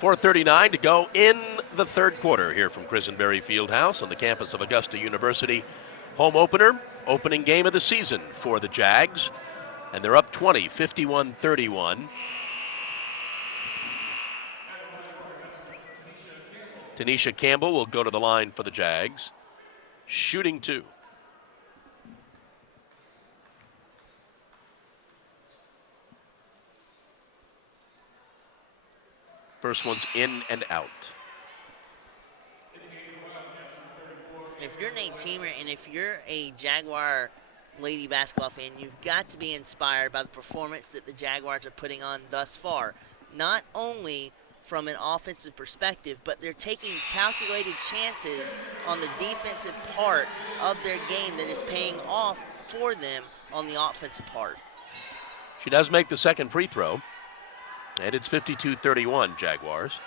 4:39 to go in the third quarter here from Quisenberry Fieldhouse on the campus of Augusta University. Home opener, opening game of the season for the Jags. And they're up 20, 51-31. Tanisha Campbell will go to the line for the Jags. Shooting 2. First one's in and out. If you're Nate Teamer and if you're a Jaguar lady basketball fan, you've got to be inspired by the performance that the Jaguars are putting on thus far. Not only from an offensive perspective, but they're taking calculated chances on the defensive part of their game that is paying off for them on the offensive part. She does make the second free throw, and it's 52-31 Jaguars.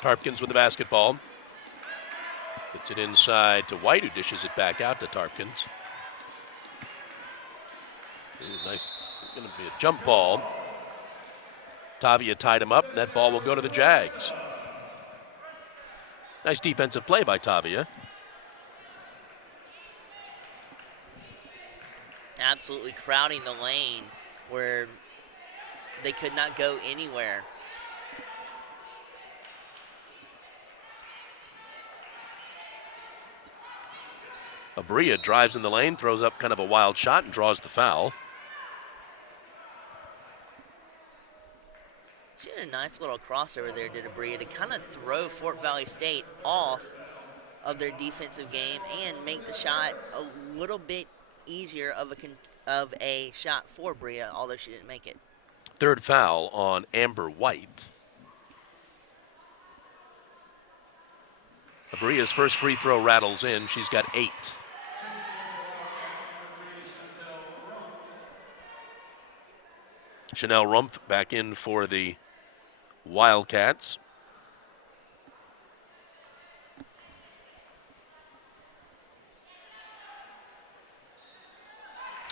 Tarpkins with the basketball. Gets it inside to White, who dishes it back out to Tarpkins. Ooh, nice. It's going to be a jump ball. Tavia tied him up, and that ball will go to the Jags. Nice defensive play by Tavia. Absolutely crowding the lane where they could not go anywhere. Abria drives in the lane, throws up kind of a wild shot, and draws the foul. She had a nice little crossover there, did Abria, to kind of throw Fort Valley State off of their defensive game and make the shot a little bit easier of a shot for Abria, although she didn't make it. Third foul on Amber White. Abria's first free throw rattles in. She's got 8. Chanel Rumpf back in for the Wildcats.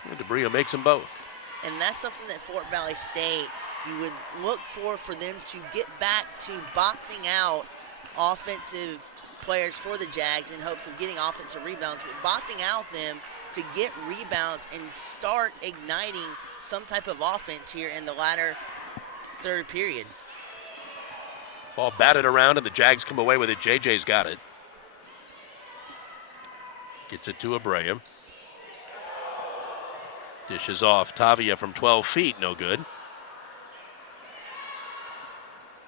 And Abria makes them both. And that's something that Fort Valley State, you would look for them to get back to boxing out offensive players for the Jags in hopes of getting offensive rebounds, but boxing out them to get rebounds and start igniting some type of offense here in the latter third period. Ball batted around and the Jags come away with it. JJ's got it. Gets it to Abrea. Dishes off. Tavia from 12 feet, no good.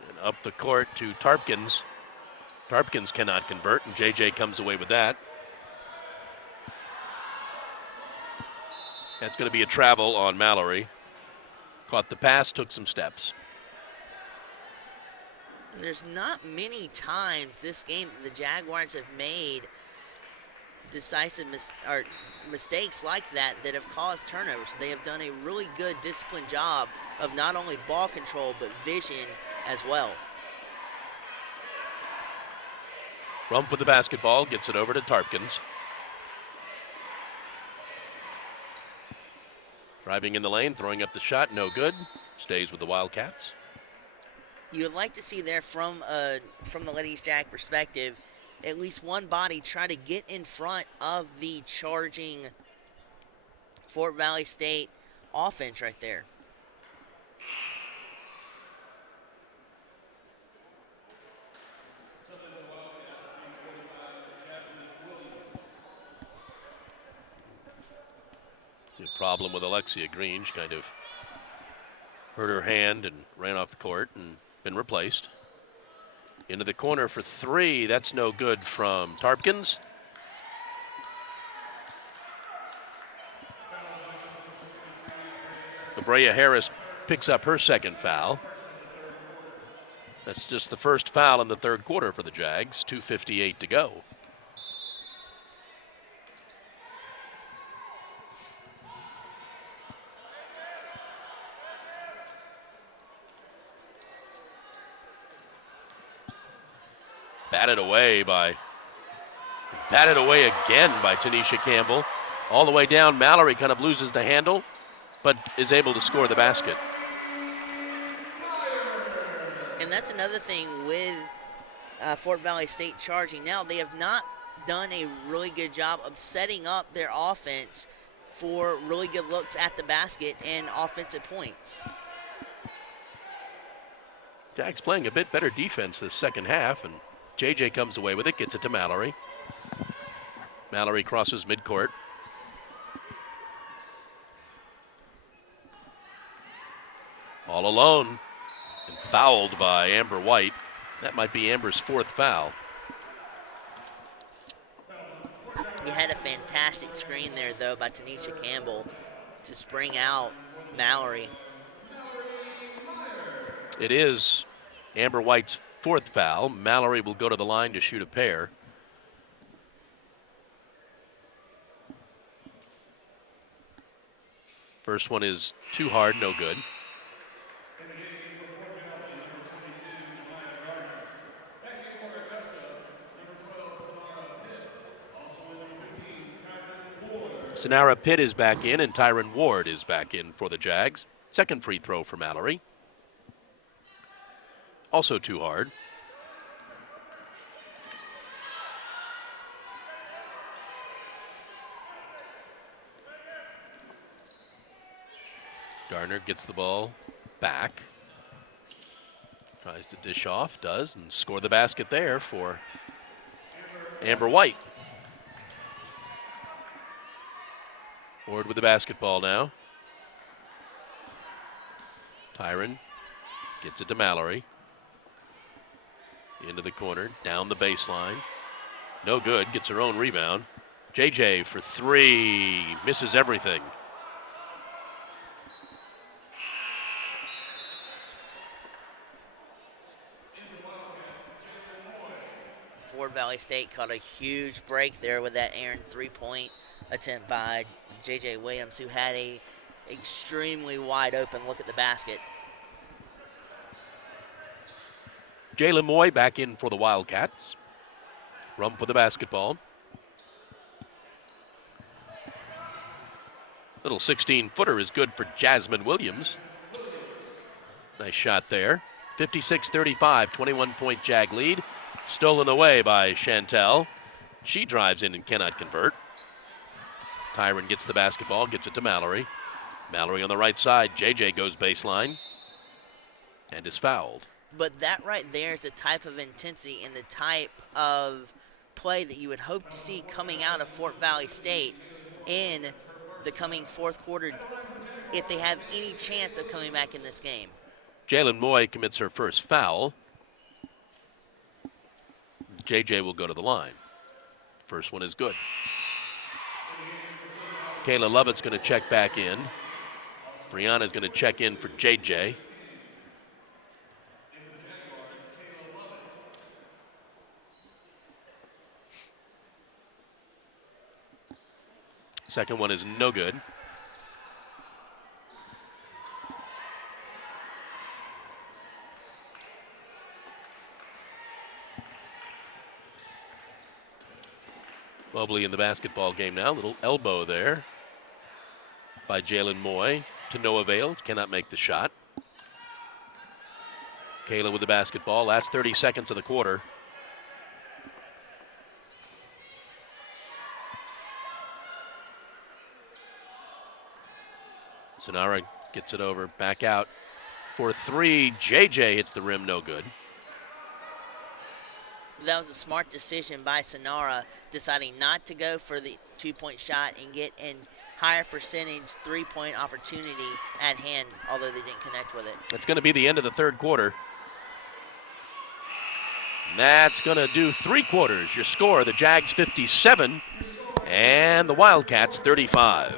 And up the court to Tarpkins. Tarpkins cannot convert, and JJ comes away with that. That's going to be a travel on Mallory. Caught the pass, took some steps. There's not many times this game that the Jaguars have made decisive mistakes like that have caused turnovers. They have done a really good disciplined job of not only ball control but vision as well. Rump with the basketball, gets it over to Tarpkins. Driving in the lane, throwing up the shot, no good. Stays with the Wildcats. You would like to see there from the Ladies Jag perspective, at least one body try to get in front of the charging Fort Valley State offense right there. The problem with Alexia Green, she kind of hurt her hand and ran off the court and been replaced. Into the corner for 3. That's no good from Tarpkins. Abrea Harris picks up her second foul. That's just the first foul in the third quarter for the Jags. 2:58 to go. Batted away by Batted away again by Tanisha Campbell. All the way down, Mallory kind of loses the handle, but is able to score the basket. And that's another thing with Fort Valley State charging now. They have not done a really good job of setting up their offense for really good looks at the basket and offensive points. Jack's playing a bit better defense this second half, and JJ comes away with it, gets it to Mallory. Mallory crosses midcourt. All alone and fouled by Amber White. That might be Amber's fourth foul. You had a fantastic screen there, though, by Tanisha Campbell to spring out Mallory. It is Amber White's fourth foul. Mallory will go to the line to shoot a pair. First one is too hard, no good. Sonara Pitt is back in, and Tyron Ward is back in for the Jags. Second free throw for Mallory. Also too hard. Garner gets the ball back. Tries to dish off, does, and score the basket there for Amber White. Ward with the basketball now. Tyron gets it to Mallory. Into the corner, down the baseline. No good, gets her own rebound. JJ for three, misses everything. Fort Valley State caught a huge break there with that errant three-point attempt by J.J. Williams, who had a extremely wide open look at the basket. Jayla Moy back in for the Wildcats. Rump with the basketball. Little 16-footer is good for Jasmine Williams. Nice shot there. 56-35, 21-point Jag lead. Stolen away by Chantel. She drives in and cannot convert. Tyron gets the basketball, gets it to Mallory. Mallory on the right side. JJ goes baseline and is fouled. But that right there is the type of intensity and the type of play that you would hope to see coming out of Fort Valley State in the coming fourth quarter if they have any chance of coming back in this game. Jalen Moy commits her first foul. JJ will go to the line. First one is good. Kayla Lovett's going to check back in. Brianna's going to check in for JJ. Second one is no good. Mobley in the basketball game now. Little elbow there by Jalen Moy to no avail. Cannot make the shot. Kayla with the basketball. Last 30 seconds of the quarter. Sonara gets it over, back out for three. JJ hits the rim, no good. That was a smart decision by Sonara, deciding not to go for the two-point shot and get a higher percentage three-point opportunity at hand, although they didn't connect with it. That's going to be the end of the third quarter. And that's going to do three quarters. Your score, the Jags 57 and the Wildcats 35.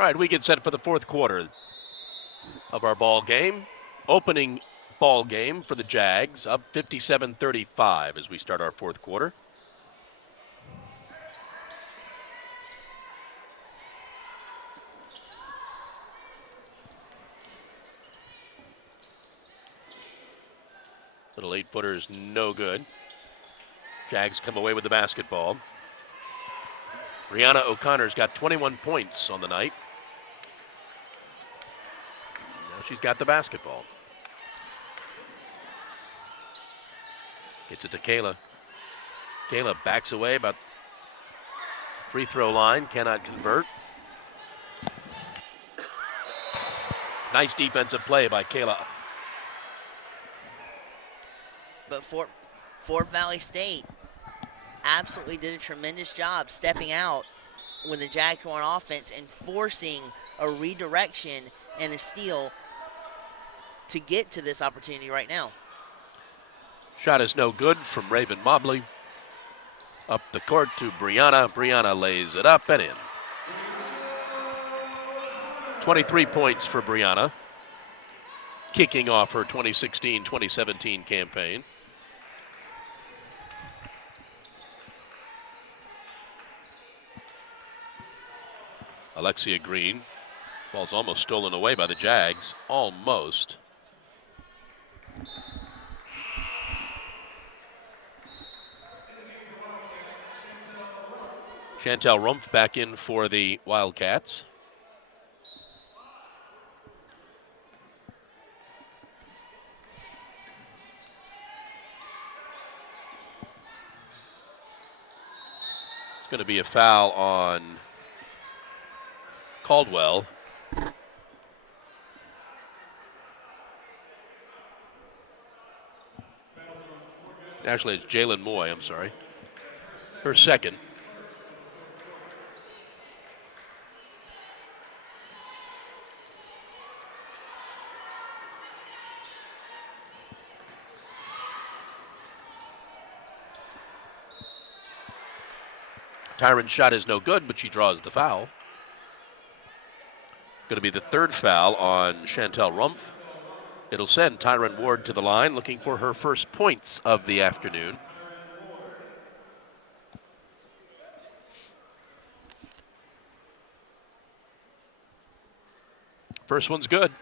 All right, we get set for the fourth quarter of our ball game. Opening ball game for the Jags, up 57-35 as we start our fourth quarter. Little 8-footer is no good. Jags come away with the basketball. Brianna O'Connor's got 21 points on the night. Now she's got the basketball. Gets it to Kayla. Kayla backs away about free throw line, cannot convert. Nice defensive play by Kayla. But Fort Valley State absolutely did a tremendous job stepping out when the Jags were on offense and forcing a redirection and a steal to get to this opportunity right now. Shot is no good from Raven Mobley. Up the court to Brianna. Brianna lays it up and in. 23 points for Brianna, kicking off her 2016-2017 campaign. Alexia Green. Ball's almost stolen away by the Jags. Almost. Chantel Rumpf back in for the Wildcats. It's going to be a foul on Caldwell. Actually, it's Jalen Moy, I'm sorry. Her second. Tyron's shot is no good, but she draws the foul. Going to be the third foul on Chantel Rumpf. It'll send Tyron Ward to the line, looking for her first points of the afternoon. First one's good.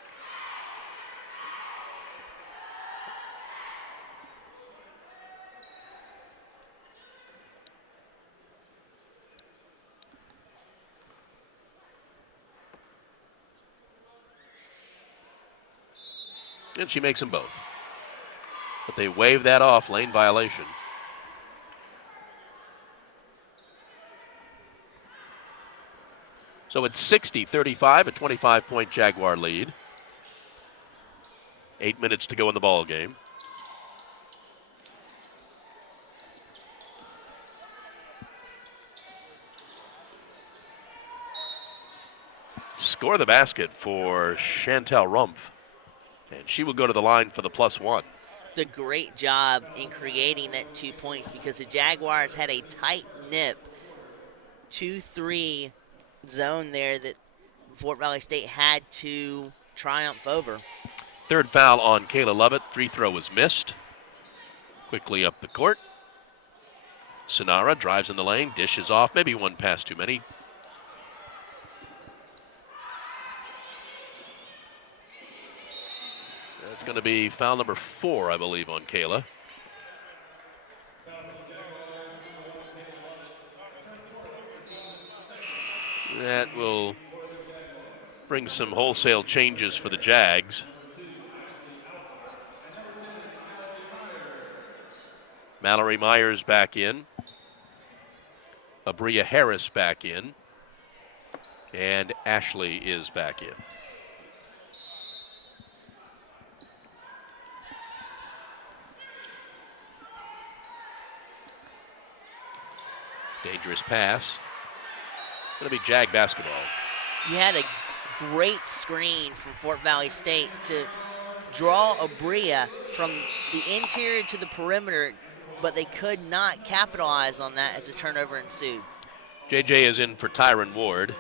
And she makes them both. But they wave that off, lane violation. So it's 60-35, a 25-point Jaguar lead. 8 minutes to go in the ball game. Score the basket for Chantel Rumpf. And she will go to the line for the +1. It's a great job in creating that 2 points because the Jaguars had a tight nip 2-3 zone there that Fort Valley State had to triumph over. Third foul on Kayla Lovett. Free throw was missed. Quickly up the court. Sonara drives in the lane, dishes off, maybe one pass too many. That's going to be foul number 4, I believe, on Kayla. That will bring some wholesale changes for the Jags. Mallory Myers back in. Abria Harris back in. And Ashley is back in. Dangerous pass. Going to be Jag basketball. You had a great screen from Fort Valley State to draw Abria from the interior to the perimeter, but they could not capitalize on that as a turnover ensued. JJ is in for Tyron Ward.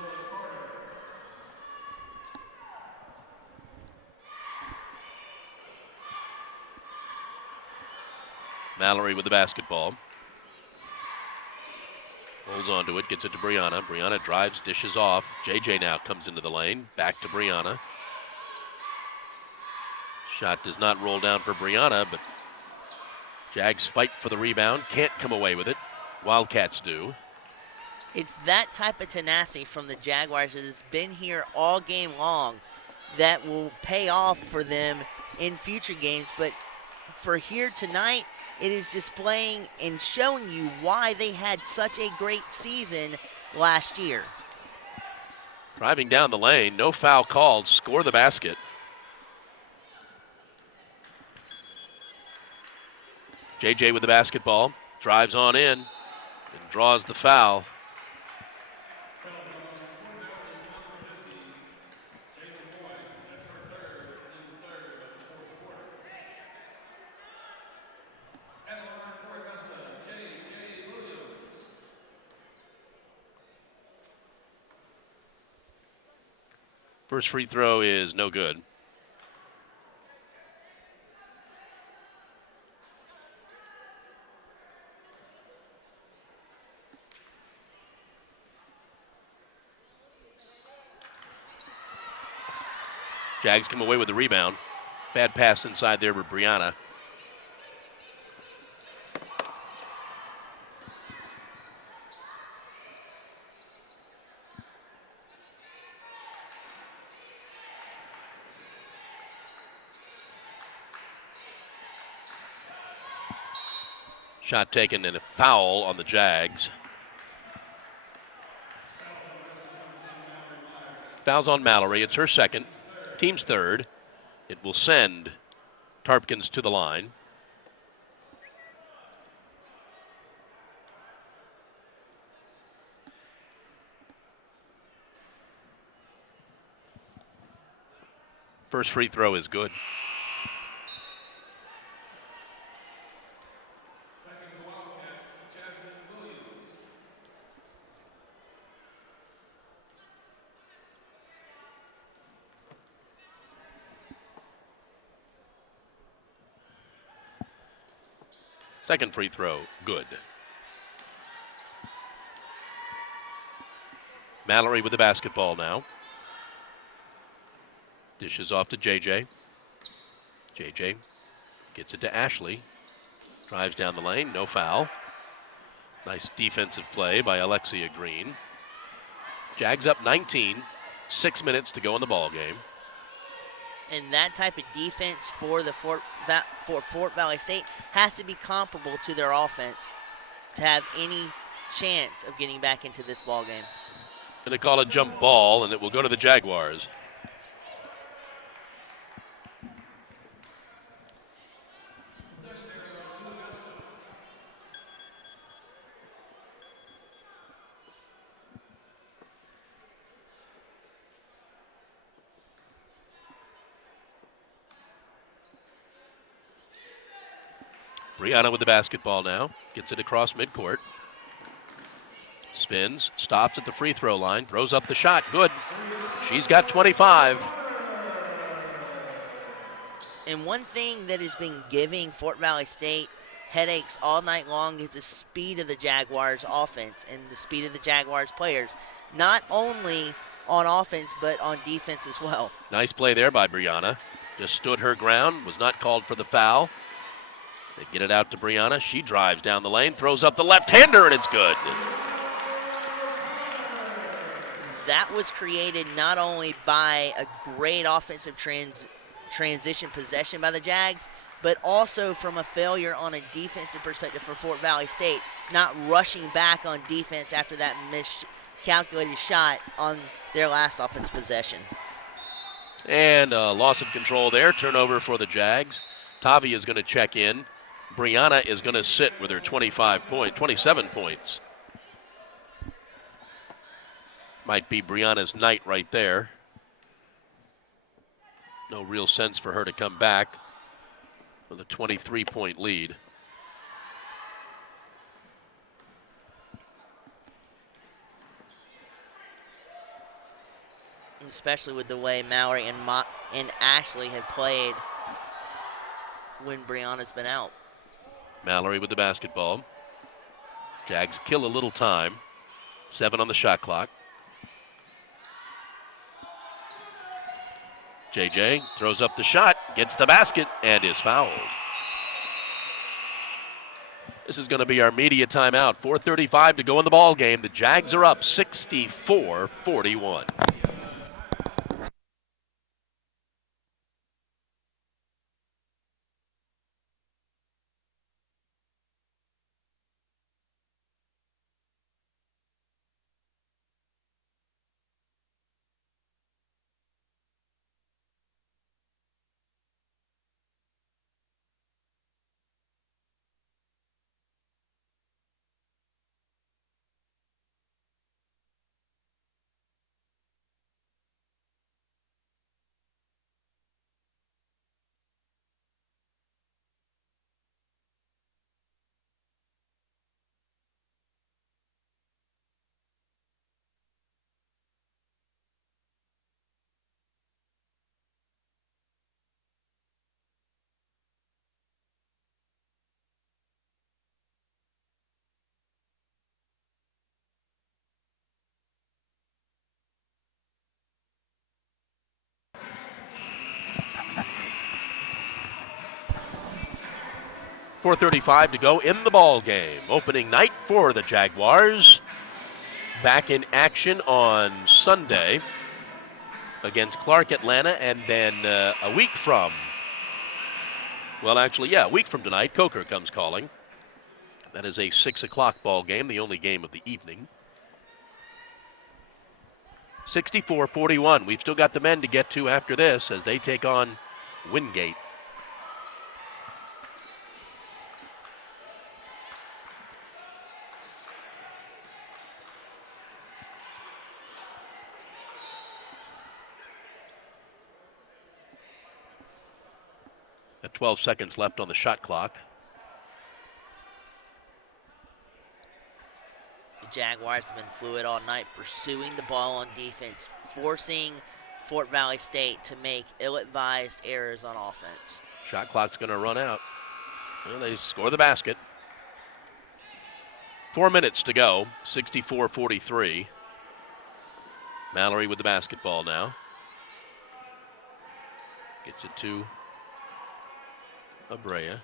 Mallory with the basketball. Holds on to it, gets it to Brianna. Brianna drives, dishes off. JJ now comes into the lane. Back to Brianna. Shot does not roll down for Brianna, but Jags fight for the rebound. Can't come away with it. Wildcats do. It's that type of tenacity from the Jaguars that has been here all game long that will pay off for them in future games. But for here tonight, it is displaying and showing you why they had such a great season last year. Driving down the lane, no foul called, score the basket. JJ with the basketball, drives on in and draws the foul. First free throw is no good. Jags come away with the rebound. Bad pass inside there with Brianna. Shot taken and a foul on the Jags. Foul's on Mallory. It's her second. Team's third. It will send Tarpkins to the line. First free throw is good. Second free throw, good. Mallory with the basketball now. Dishes off to JJ. JJ gets it to Ashley. Drives down the lane, no foul. Nice defensive play by Alexia Green. Jags up 19, 6 minutes to go in the ball game. And that type of defense for Fort Valley State has to be comparable to their offense to have any chance of getting back into this ball game. Going to call a jump ball, and it will go to the Jaguars. Brianna with the basketball now. Gets it across midcourt. Spins, stops at the free throw line, throws up the shot. Good. She's got 25. And one thing that has been giving Fort Valley State headaches all night long is the speed of the Jaguars' offense and the speed of the Jaguars' players. Not only on offense, but on defense as well. Nice play there by Brianna. Just stood her ground, was not called for the foul. They get it out to Brianna. She drives down the lane, throws up the left-hander, and it's good. That was created not only by a great offensive transition possession by the Jags, but also from a failure on a defensive perspective for Fort Valley State, not rushing back on defense after that miscalculated shot on their last offense possession. And a loss of control there. Turnover for the Jags. Tavi is going to check in. Brianna is going to sit with her 27 points. Might be Brianna's night right there. No real sense for her to come back with a 23-point lead. Especially with the way Mallory and Ashley have played when Brianna's been out. Mallory with the basketball. Jags kill a little time. 7 on the shot clock. JJ throws up the shot, gets the basket, and is fouled. This is going to be our media timeout. 4:35 to go in the ball game. The Jags are up 64-41. 4:35 to go in the ball game. Opening night for the Jaguars. Back in action on Sunday against Clark Atlanta, and then a week from tonight, Coker comes calling. That is a 6 o'clock ball game, the only game of the evening. 64-41. We've still got the men to get to after this as they take on Wingate. At 12 seconds left on the shot clock. The Jaguars have been fluid all night, pursuing the ball on defense, forcing Fort Valley State to make ill-advised errors on offense. Shot clock's going to run out. Well, they score the basket. 4 minutes to go, 64-43. Mallory with the basketball now. Gets it to Abrea.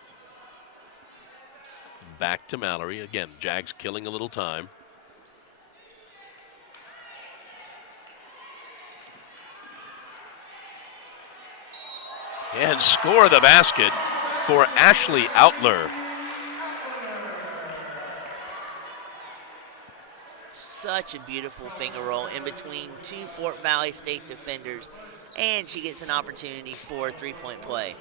Back to Mallory. Again, Jags killing a little time. And score the basket for Ashley Outler. Such a beautiful finger roll in between two Fort Valley State defenders, and she gets an opportunity for a three-point play.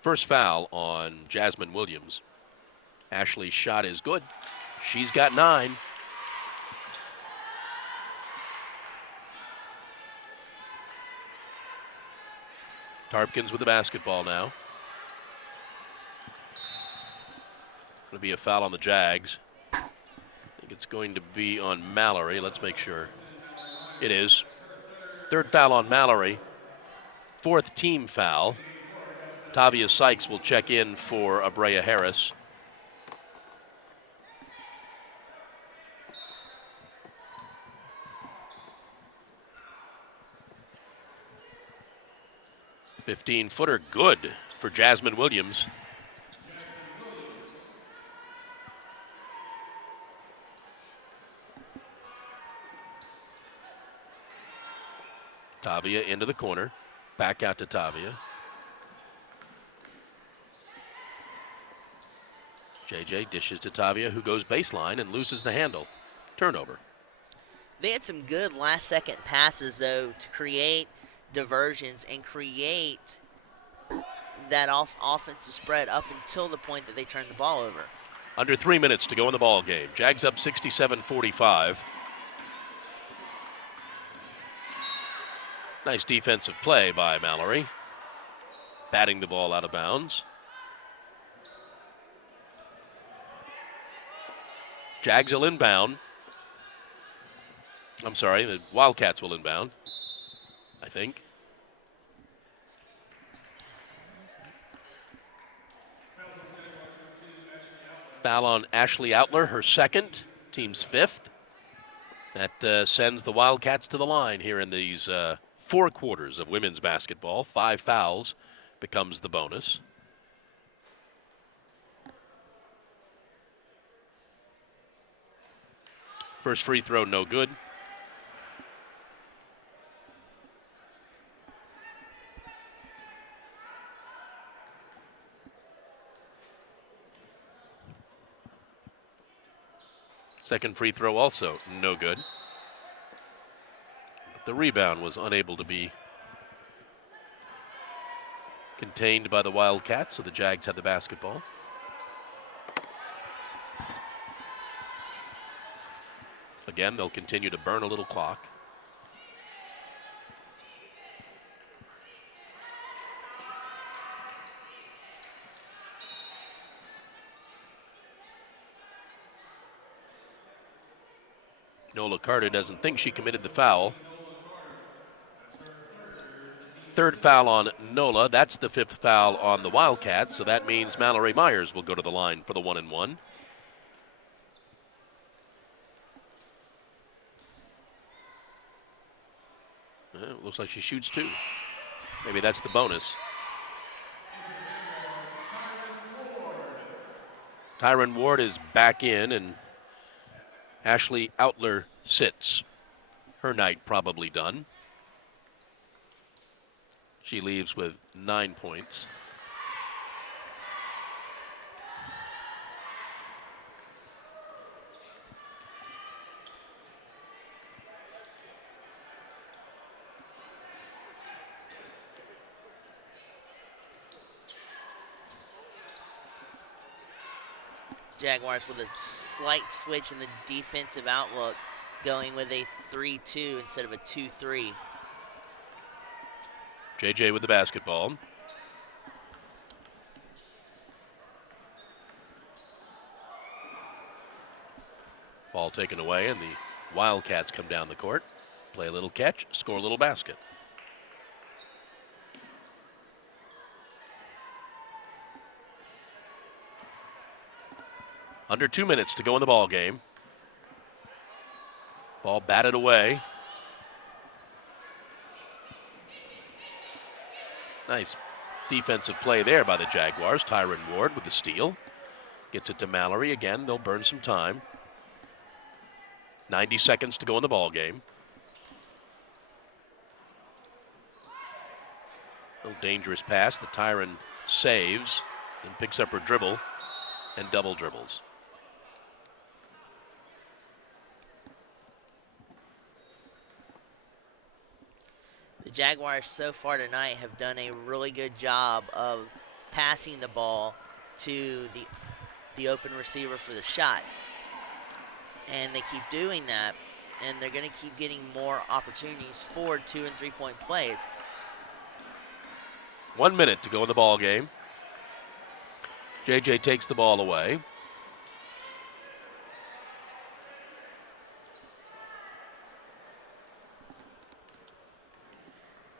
First foul on Jasmine Williams. Ashley's shot is good. She's got 9. Tarpkins with the basketball now. Going to be a foul on the Jags. I think it's going to be on Mallory. Let's make sure. It is. Third foul on Mallory. 4th team foul. Tavia Sykes will check in for Abrea Harris. "15-footer good for Jasmine Williams. Tavia into the corner. Back out to Tavia. JJ dishes to Tavia, who goes baseline and loses the handle. Turnover. They had some good last-second passes, though, to create diversions and create that offensive spread up until the point that they turned the ball over. Under 3 minutes to go in the ball game. Jags up 67-45. Nice defensive play by Mallory. Batting the ball out of bounds. Jags will inbound. I'm sorry, the Wildcats will inbound, I think. Foul on Ashley Outler, her second, team's fifth. That sends the Wildcats to the line here in these 4 quarters of women's basketball. 5 fouls becomes the bonus. First free throw, no good. Second free throw also no good. But the rebound was unable to be contained by the Wildcats, so the Jags had the basketball. Again, they'll continue to burn a little clock. Nola Carter doesn't think she committed the foul. Third foul on Nola. That's the 5th foul on the Wildcats, so that means Mallory Myers will go to the line for the 1-and-1. It looks like she shoots 2. Maybe that's the bonus. Tyron Ward is back in, and Ashley Outler sits. Her night probably done. She leaves with 9 points. Jaguars with a slight switch in the defensive outlook, going with a 3-2 instead of a 2-3. JJ with the basketball. Ball taken away, and the Wildcats come down the court, play a little catch, score a little basket. Under 2 minutes to go in the ball game. Ball batted away. Nice defensive play there by the Jaguars. Tyron Ward with the steal. Gets it to Mallory. Again, they'll burn some time. 90 seconds to go in the ball game. Little dangerous pass that Tyron saves and picks up her dribble and double dribbles. The Jaguars so far tonight have done a really good job of passing the ball to the open receiver for the shot. And they keep doing that, and they're going to keep getting more opportunities for 2- and 3-point plays. 1 minute to go in the ball game. JJ takes the ball away.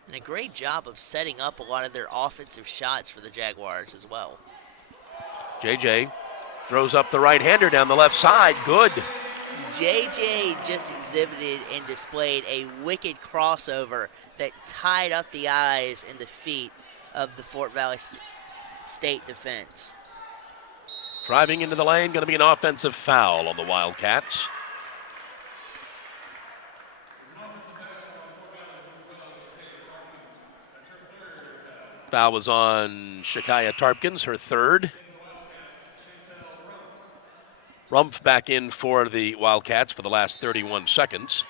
And a great job of setting up a lot of their offensive shots for the Jaguars as well. JJ throws up the right-hander down the left side. Good. JJ just exhibited and displayed a wicked crossover that tied up the eyes and the feet of the Fort Valley State defense. Driving into the lane, going to be an offensive foul on the Wildcats. Foul was on Shakaya Tarpkins, her third. Rumpf back in for the Wildcats for the last 31 seconds.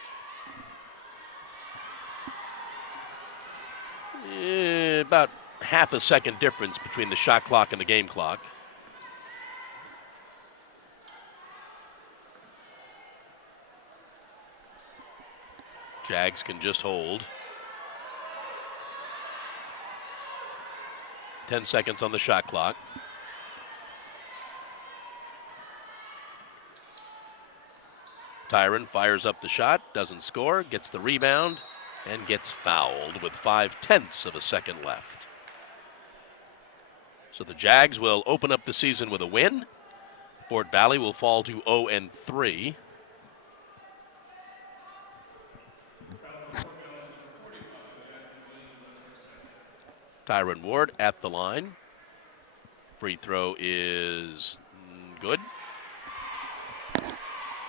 About half a second difference between the shot clock and the game clock. Jags can just hold. 10 seconds on the shot clock. Tyron fires up the shot, doesn't score, gets the rebound, and gets fouled with 0.5 of a second left. So the Jags will open up the season with a win, Fort Valley will fall to 0-3. Tyron Ward at the line. Free throw is good.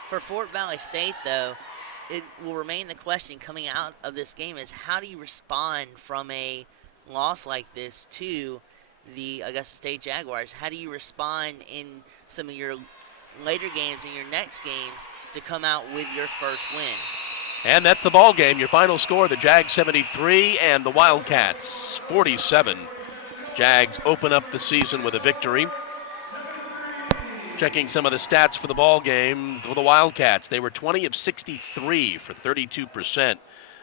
For Fort Valley State, though, it will remain the question coming out of this game is how do you respond from a loss like this to the Augusta State Jaguars? How do you respond in some of your later games and your next games to come out with your first win? And that's the ball game. Your final score, the Jags 73 and the Wildcats 47. Jags open up the season with a victory. Checking some of the stats for the ball game for the Wildcats. They were 20 of 63 for 32%.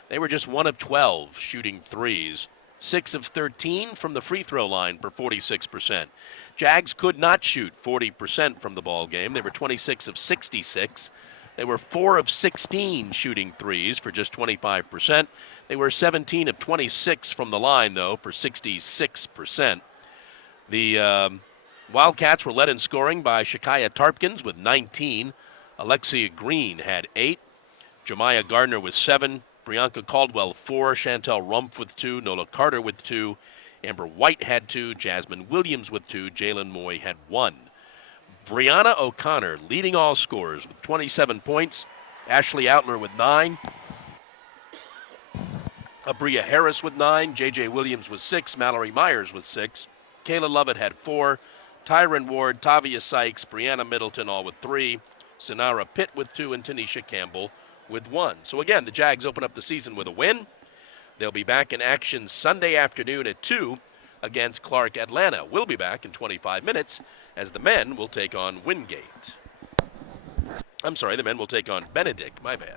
They were just 1 of 12 shooting threes. 6 of 13 from the free throw line for 46%. Jags could not shoot 40% from the ball game. They were 26 of 66. They were 4 of 16 shooting threes for just 25%. They were 17 of 26 from the line, though, for 66%. The Wildcats were led in scoring by Shakaya Tarpkins with 19. Alexia Green had 8. Jemiah Gardner with 7. Brianka Caldwell 4. Chantel Rumpf with 2. Nola Carter with 2. Amber White had 2. Jasmine Williams with 2. Jalen Moy had 1. Brianna O'Connor leading all scorers with 27 points. Ashley Outler with 9. Abria Harris with 9. J.J. Williams with 6. Mallory Myers with 6. Kayla Lovett had 4. Tyron Ward, Tavia Sykes, Brianna Middleton all with 3. Sonara Pitt with 2. And Tanisha Campbell with 1. So again, the Jags open up the season with a win. They'll be back in action Sunday afternoon at 2 against Clark Atlanta. We'll be back in 25 minutes as the men will take on Wingate. I'm sorry, the men will take on Benedict. My bad.